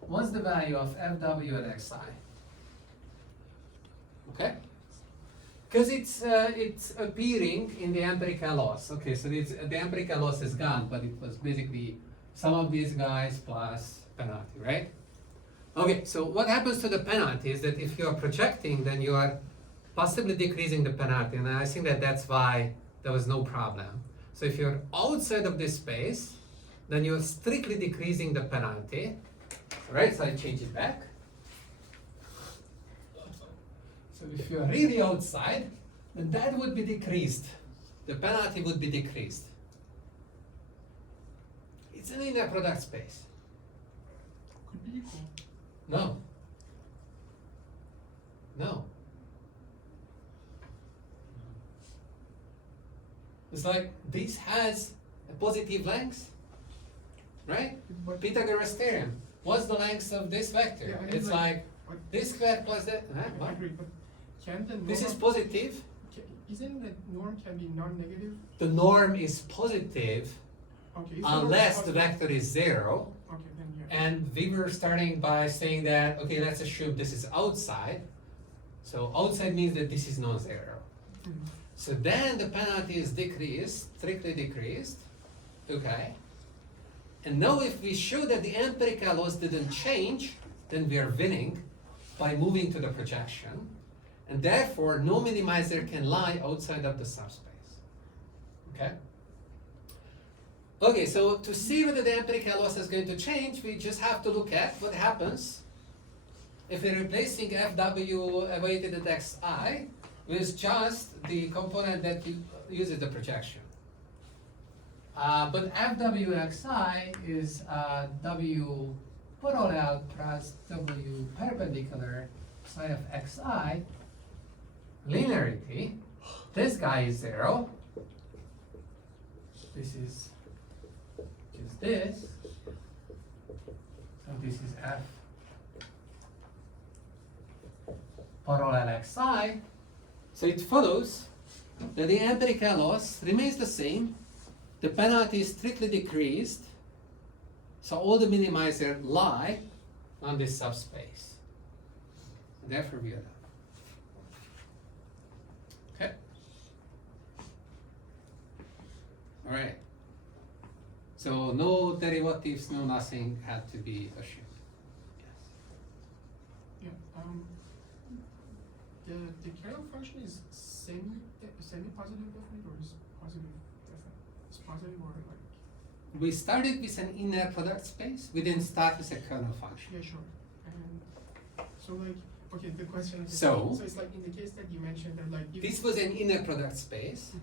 what's the value of Fw at xi. Okay? Because it's appearing in the empirical loss. Okay, so the empirical loss is gone, but it was basically some of these guys plus penalty, right? Okay, so what happens to the penalty is that if you are projecting, then you are possibly decreasing the penalty, and I think that that's why there was no problem. So if you're outside of this space, then you're strictly decreasing the penalty, right? So I change it back. So if you're really outside, then that would be decreased. The penalty would be decreased. It's an inner product space. Could be equal. No. No. It's like this has a positive length, right? But Pythagoras theorem. What's the length of this vector? Yeah, I mean, It's like, like but this square plus that. I What? agree, but can the norm This is positive. isn't the norm can be non-negative? The norm is positive Okay. if the norm is unless the positive- vector is 0. Okay, then yeah. And we were starting by saying that, okay, let's assume this is outside. So outside means that this is non-zero. Mhm. So then the penalty is decreased, strictly decreased. Okay. And now if we show that the empirical loss didn't change, then we are winning by moving to the projection. And therefore, no minimizer can lie outside of the subspace. Okay? Okay, so to see whether the empirical loss is going to change, we just have to look at what happens if we're replacing Fw evaluated at xi with just the component that uses the projection. But Fw at xi is W parallel plus W perpendicular psi of xi. Linearity, this guy is 0. this is just this. So this is F parallel xi. So it follows that the empirical loss remains the same. The penalty is strictly decreased. So all the minimizer lie on this subspace. Therefore we are done. Okay. All right. So no derivatives, no nothing had to be assumed. Yes. Yeah. The kernel function is semi-positive definite or is positive definite? It's positive or like? We started with an inner product space. We didn't start with a kernel function. Yeah, sure. And so like, okay, the question is, So it's like in the case that you mentioned that like if this was an inner product space. Mhm.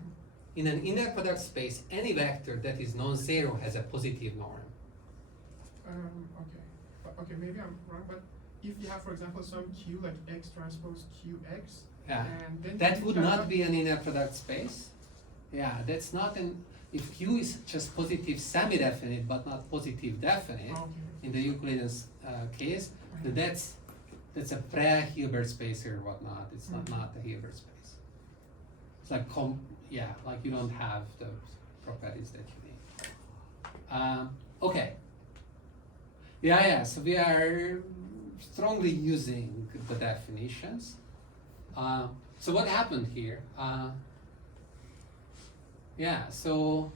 In an inner product space, any vector that is non-zero has a positive norm. Okay. Okay, maybe I'm wrong, but if you have, for example, some Q like X transpose QX, Yeah. and then That you would can not have- be an inner product space. Yeah, that's not an, if Q is just positive semi-definite but not positive definite, Okay. in the Euclidean case, then that's a pre-Hilbert space or whatnot. It's not a Hilbert space. It's like like you don't have those properties that you need. Okay. Yeah. So we are strongly using the definitions. So what happened here? So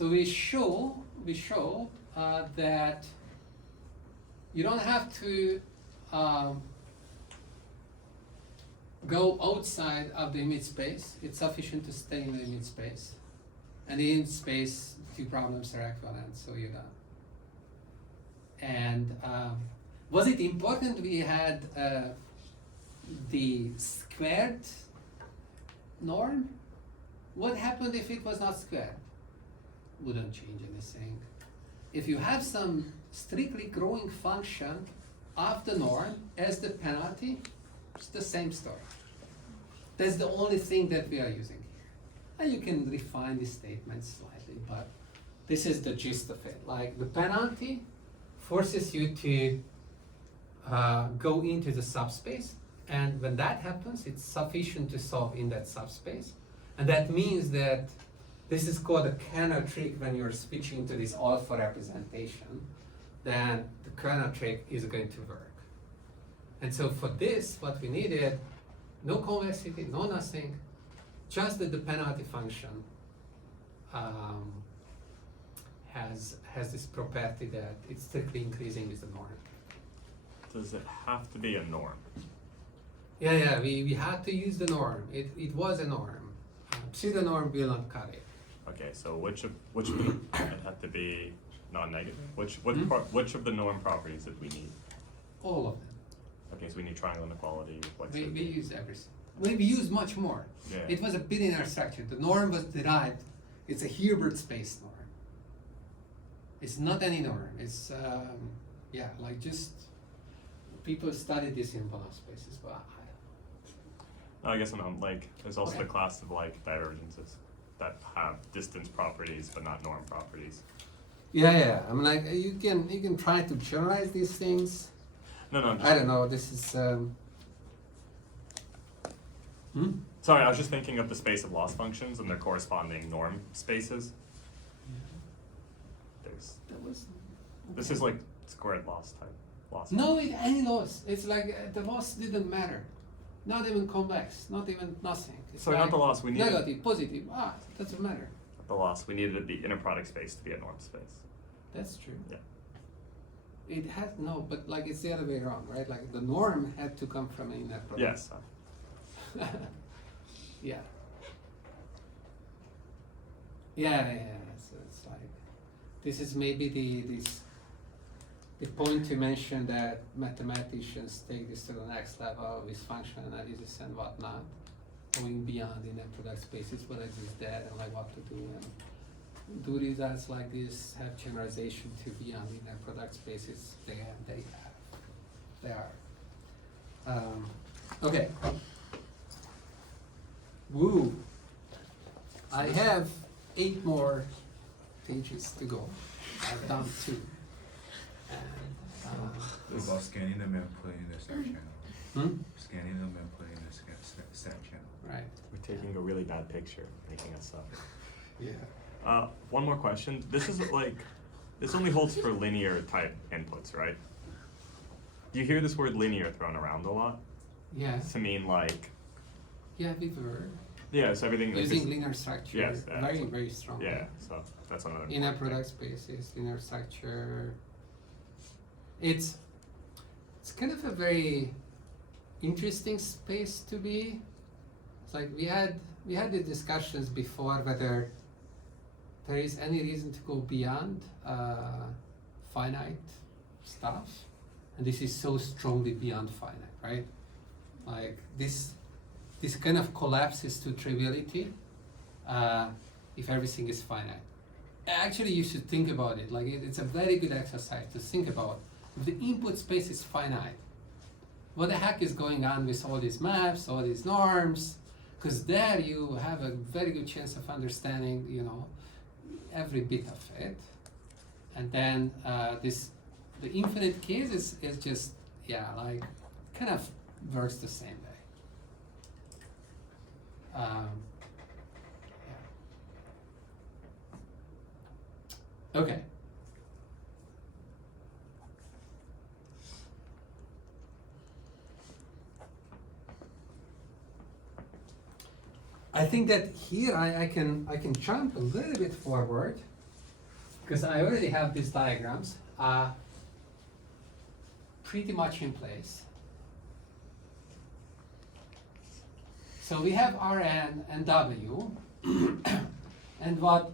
we show that you don't have to go outside of the image space. It's sufficient to stay in the image space. And in image space, two problems are equivalent, so you're done. And was it important we had the squared norm? What happened if it was not squared? Wouldn't change anything. If you have some strictly growing function of the norm as the penalty, it's the same story. That's the only thing that we are using here. And you can refine the statement slightly, but this is the gist of it. Like the penalty forces you to go into the subspace, and when that happens, it's sufficient to solve in that subspace. And that means that this is called a kernel trick when you're switching to this alpha representation, then the kernel trick is going to work. And so for this, what we needed, no convexity, no nothing, just that the penalty function has this property that it's strictly increasing with the norm. Does it have to be a norm? Yeah, we had to use the norm. It was a norm. Pseudo norm will not cut it. Okay, so which of them it had to be non-negative? Which of the norm properties did we need? All of them. Okay, so we need triangle inequality, We reflexivity. use everything. We use much more. Yeah. It was a binaire structure. The norm was derived. It's a Hilbert space norm. It's not any norm. It's like just people study this in Banach spaces, but I guess I'm like, there's also Okay. the class of like divergences that have distance properties but not norm properties. yeah. I mean, like you can try to generalize these things. No, I'm just, I don't know. This is. sorry, I was just thinking of the space of loss functions and their corresponding norm spaces. This is like squared loss type loss. No, any loss. It's like the loss didn't matter. Not even convex. Not even nothing. It's So not the loss, we needed negative, positive. Doesn't matter. the loss. We needed the inner product space to be a norm space. That's true. Yeah. It had no, but like it's the other way around, right? Like the norm had to come from an inner product. Yes. Yeah. Yeah. So it's like this is maybe the point to mention that mathematicians take this to the next level with function analysis and whatnot, going beyond inner product spaces, what exists there and like what to do, and do results like this have generalization to beyond inner product spaces. They are. Okay. Woo. I have 8 more pages to go. I've done 2. And, What about scanning them and putting in the stack channel? Scanning them and putting in the stack channel. right. We're taking a really bad picture, making us up. Yeah. One more question. This is like, this only holds for linear type inputs, right? Do you hear this word linear thrown around a lot? Yes. To mean like, Yeah, we've heard. yeah, so everything like Using this- linear structure Yes, very, that's- very strongly. yeah, so that's another In a important thing. product spaces, linear structure. It's kind of a very interesting space to be. It's like we had the discussions before whether there is any reason to go beyond finite stuff, and this is so strongly beyond finite, right? Like this kind of collapses to triviality if everything is finite. Actually, you should think about it. Like it's a very good exercise to think about. If the input space is finite, what the heck is going on with all these maps, all these norms? Because there you have a very good chance of understanding, every bit of it. And then the infinite case is just, like kind of works the same way. Okay. I think that here I can jump a little bit forward because I already have these diagrams pretty much in place. So we have Rn and W and what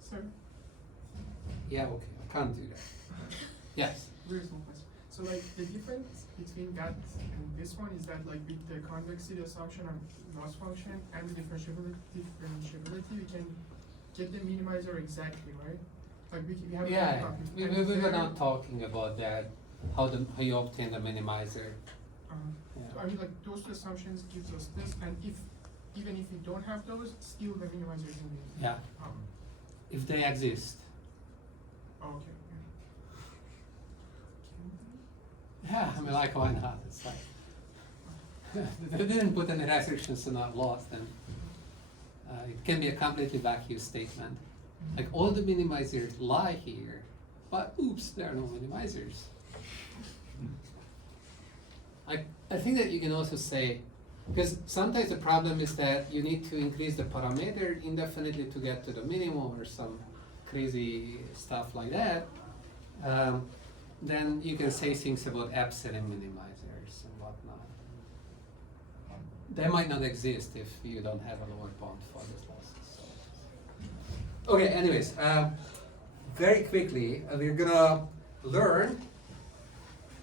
So, yeah, okay, I can't do that. Yes. very small question. So like the difference between that and this one is that like with the convexity assumption and loss function and the differentiability, we can get the minimizer exactly, right? Like we have Yeah, and we were there- not talking about that, how you obtain the minimizer. So Yeah. I mean like those two assumptions gives us this, and even if we don't have those, still the minimizer is in the Yeah, if they exist. okay. Yeah, I mean, like, why not? It's like, they didn't put any restrictions on not lost, and it can be a completely vacuum statement. Like, all the minimizers lie here, but oops, there are no minimizers. I think that you can also say, because sometimes the problem is that you need to increase the parameter indefinitely to get to the minimum or some crazy stuff like that. Then you can say things about epsilon minimizers and whatnot. They might not exist if you don't have a lower bound for these losses. Okay, anyways, very quickly, we're gonna learn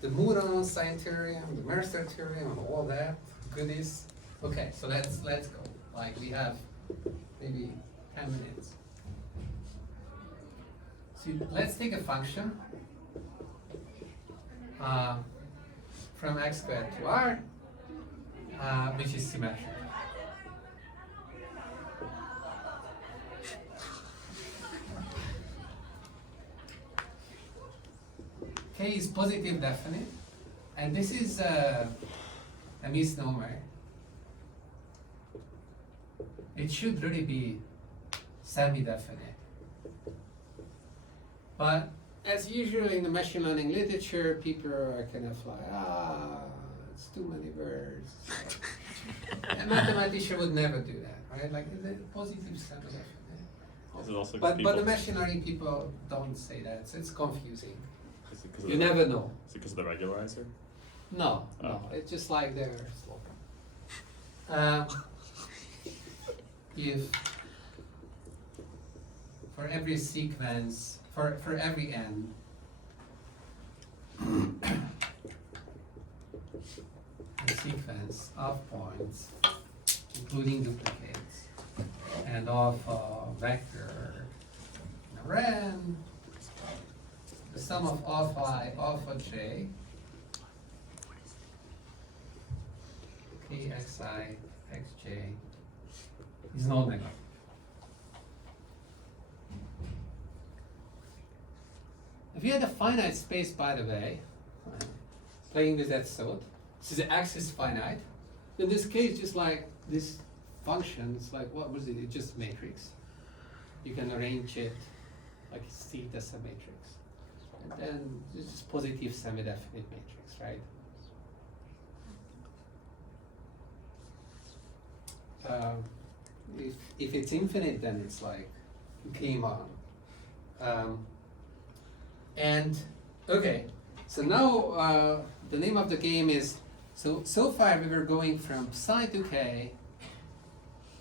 the Moore sign theorem, the Mercer theorem, and all that goodies. Okay, so let's go. Like we have maybe 10 minutes. So let's take a function from x squared to r, which is symmetric. K is positive definite, and this is a misnomer. It should really be semi-definite. But as usual in the machine learning literature, people are kind of like, it's too many words. A mathematician would never do that, right? Like the positive semi-definite. Is it also 'cause But people, the machine learning people don't say that, so it's confusing. is it 'cause of You the- never know. Is it because of the regularizer? No, no, Oh. it's just like they're slow. If for every sequence, for every n, a sequence of points, including duplicates, and of vector Ren, the sum of alpha I, alpha j, kxi xj is non-negative. If you had a finite space, by the way, playing with that thought, so the x is finite, in this case, just like this function, it's like, what was it? It's just matrix. You can arrange it like see it as a matrix. And then it's just positive semi-definite matrix, right? If it's infinite, then it's like game on. And okay, so now the name of the game is, so far we were going from psi to k,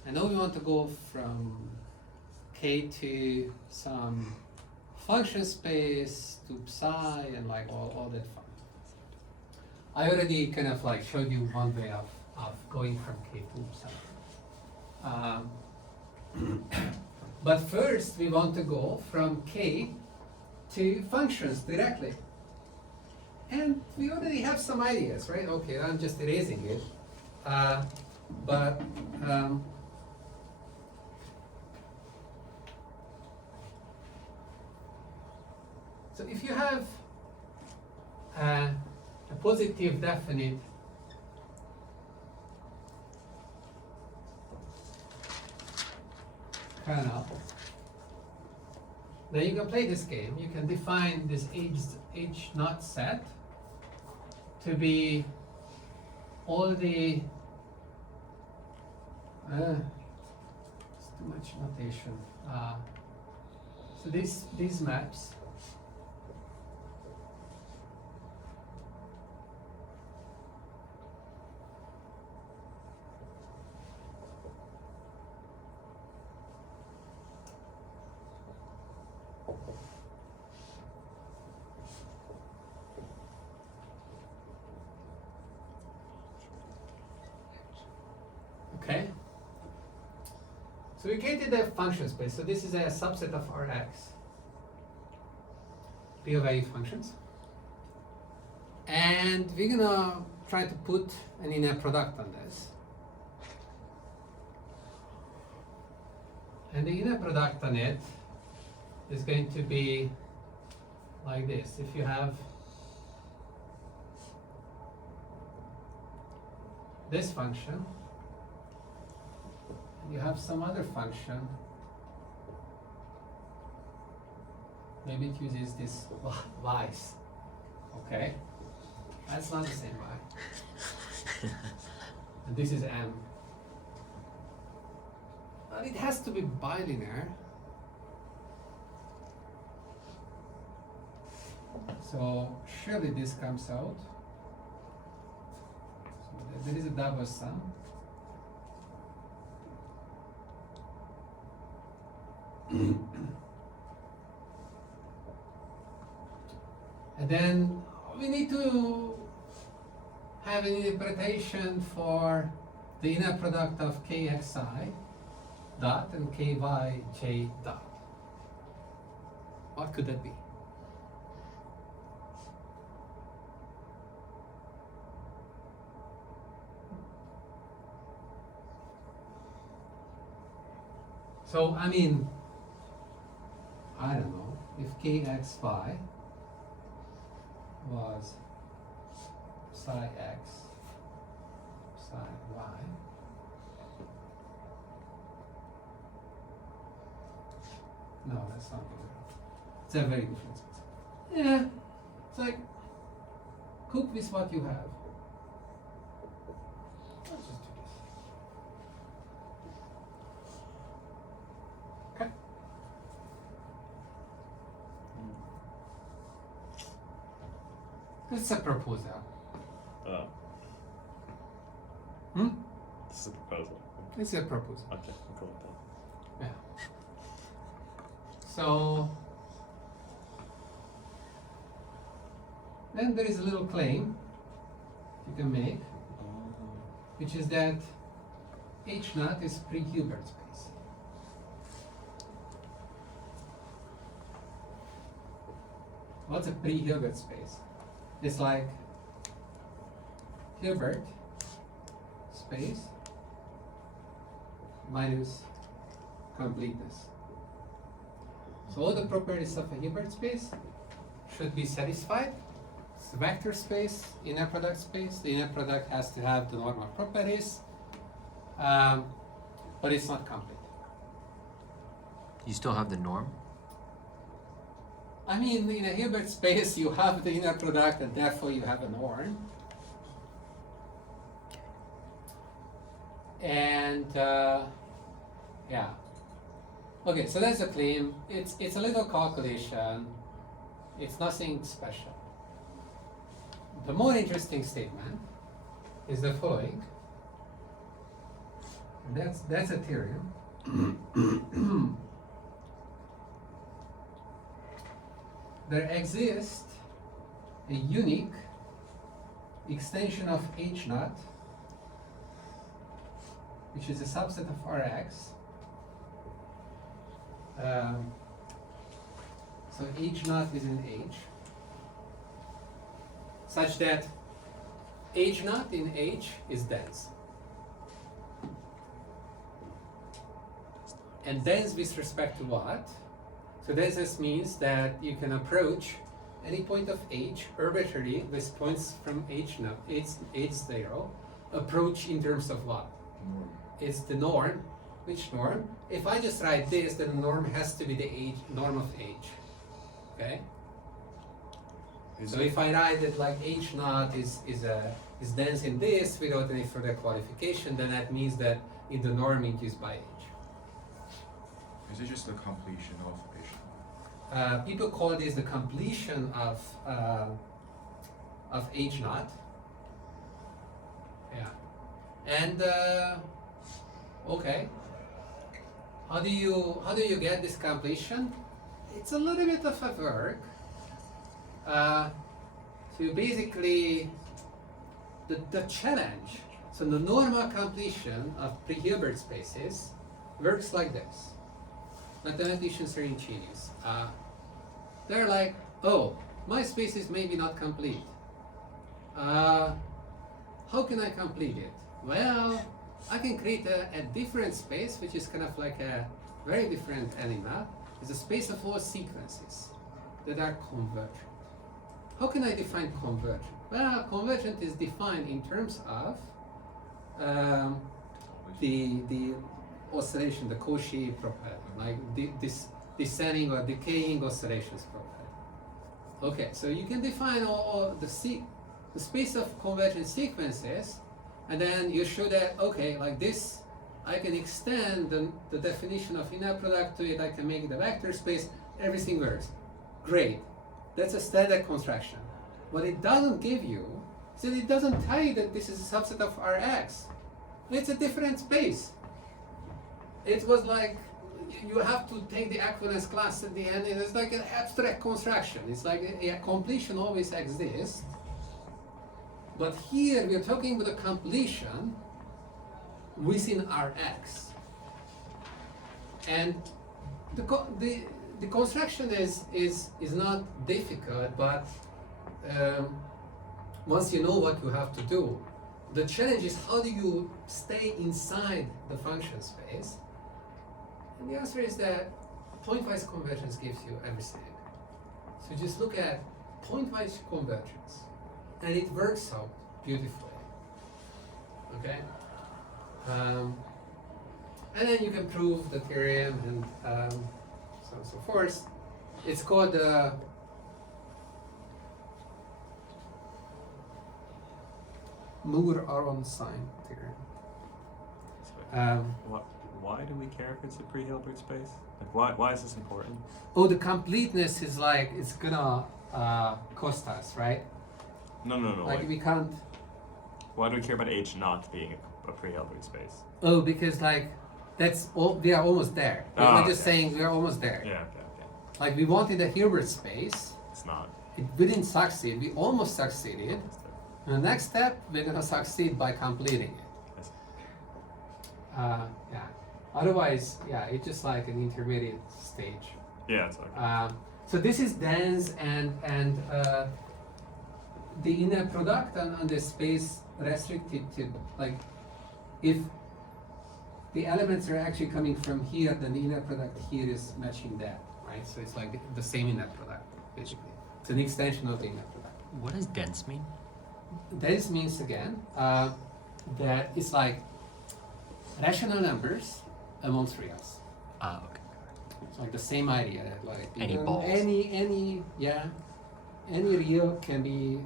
and now we want to go from k to some function space to psi and like all that fun. I already kind of like showed you one way of going from k to psi. But first we want to go from k to functions directly. And we already have some ideas, right? Okay, I'm just erasing it. So if you have a positive definite kernel, then you can play this game. You can define this H naught set to be all the it's too much notation. So these maps okay. So we created a function space. So this is a subset of Rx, real value functions. And we're gonna try to put an inner product on this. And the inner product on it is going to be like this. If you have this function, you have some other function, maybe it uses this y's, okay? That's not the same y. And this is m. But it has to be bilinear. So surely this comes out. So there is a double sum. And then we need to have an interpretation for the inner product of kxi dot and kyj dot. What could that be? So I mean, I don't know, if kx phi was psi x, psi y, no, that's not good. It's a very different space. Yeah, it's like, cook with what you have. Let's just do this. Okay. It's a proposal. Oh, Hmm? this is a proposal. It's a proposal. Okay, I'm cool with that. Yeah. So then there is a little claim you can make, which is that H naught is pre-Hilbert space. What's a pre-Hilbert space? It's like Hilbert space minus completeness. So all the properties of a Hilbert space should be satisfied. It's a vector space, inner product space. The inner product has to have the normal properties, but it's not complete. You still have the norm? I mean, in a Hilbert space, you have the inner product, and therefore you have a norm. And yeah. Okay, so that's a claim. It's a little calculation. It's nothing special. The more interesting statement is the following. And that's a theorem. There exists a unique extension of H naught, which is a subset of Rx. So H naught is in H, such that H naught in H is dense. And dense with respect to what? So denseness means that you can approach any point of H arbitrarily with points from H0, approach in terms of what? It's the norm. Which norm? If I just write this, then the norm has to be the norm of H. Okay? So if I write that like H naught is dense in this without any further qualification, then that means that in the norm induced by H. Is it just the completion of H? People call this the completion of H naught. Yeah. And okay. How do you get this completion? It's a little bit of a work. So basically, the challenge. So the normal completion of pre-Hilbert spaces works like this. Mathematicians are ingenious. They're like, oh, my space is maybe not complete. How can I complete it? Well, I can create a different space, which is kind of like a very different animal. It's a space of all sequences that are convergent. How can I define convergent? Well, convergent is defined in terms of the oscillation, the Cauchy property, like this descending or decaying oscillations property. Okay, so you can define all the space of convergent sequences, and then you show that, okay, like this, I can extend the definition of inner product to it, I can make it a vector space, everything works. Great. That's a standard construction. What it doesn't give you is that it doesn't tell you that this is a subset of Rx. It's a different space. It was like you have to take the equivalence class at the end, and it's like an abstract construction. It's like a completion always exists. But here we are talking about a completion within Rx. And the construction is not difficult, but once you know what you have to do, the challenge is how do you stay inside the function space? And the answer is that pointwise convergence gives you everything. So just look at pointwise convergence, and it works out beautifully. Okay? And then you can prove the theorem and so on and so forth. It's called the Moore-Aronson theorem. Why do we care if it's a pre-Hilbert space? Like, why is this important? Oh, the completeness is like, it's gonna cost us, right? No. Like we can't. Why do we care about H not being a pre-Hilbert space? Oh, because like that's all. We are almost there. We're just saying we are almost there. Yeah, okay. Like we wanted a Hilbert space. It's not. We didn't succeed. We almost succeeded. And the next step, we're gonna succeed by completing it. Yeah. Otherwise, yeah, it's just like an intermediate stage. Yeah, it's okay. So this is dense and the inner product on the space restricted to like if the elements are actually coming from here, then the inner product here is matching that, right? So it's like the same inner product, basically. It's an extension of the inner product. What does dense mean? This means again that it's like rational numbers amongst reals. Ah, okay. It's like the same idea that like Any even balls. any real can be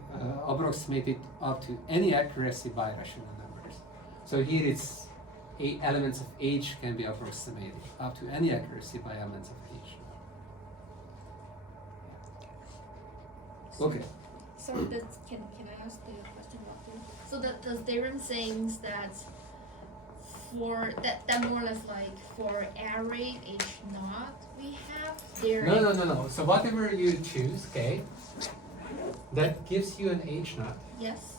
approximated up to any accuracy by rational numbers. So here it's elements of h can be approximated up to any accuracy by elements of h. Okay. So this, can I ask the question about this? So the theorem says that for that more or less like for array H naught we have there. No. So whatever you choose, okay, that gives you an h naught, Yes.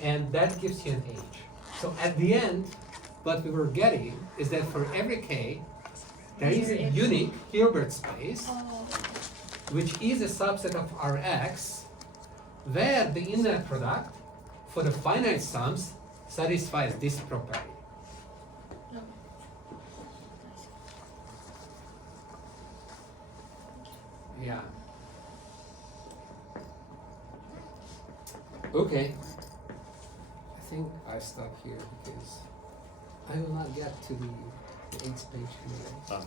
and that gives you an h. So at the end, what we were getting is that for every k, there is a unique Hilbert space, Oh. which is a subset of Rx, where the inner product for the finite sums satisfies this property. No. Yeah. Okay. I think I stop here because I will not get to the 8th page anyway. Ah.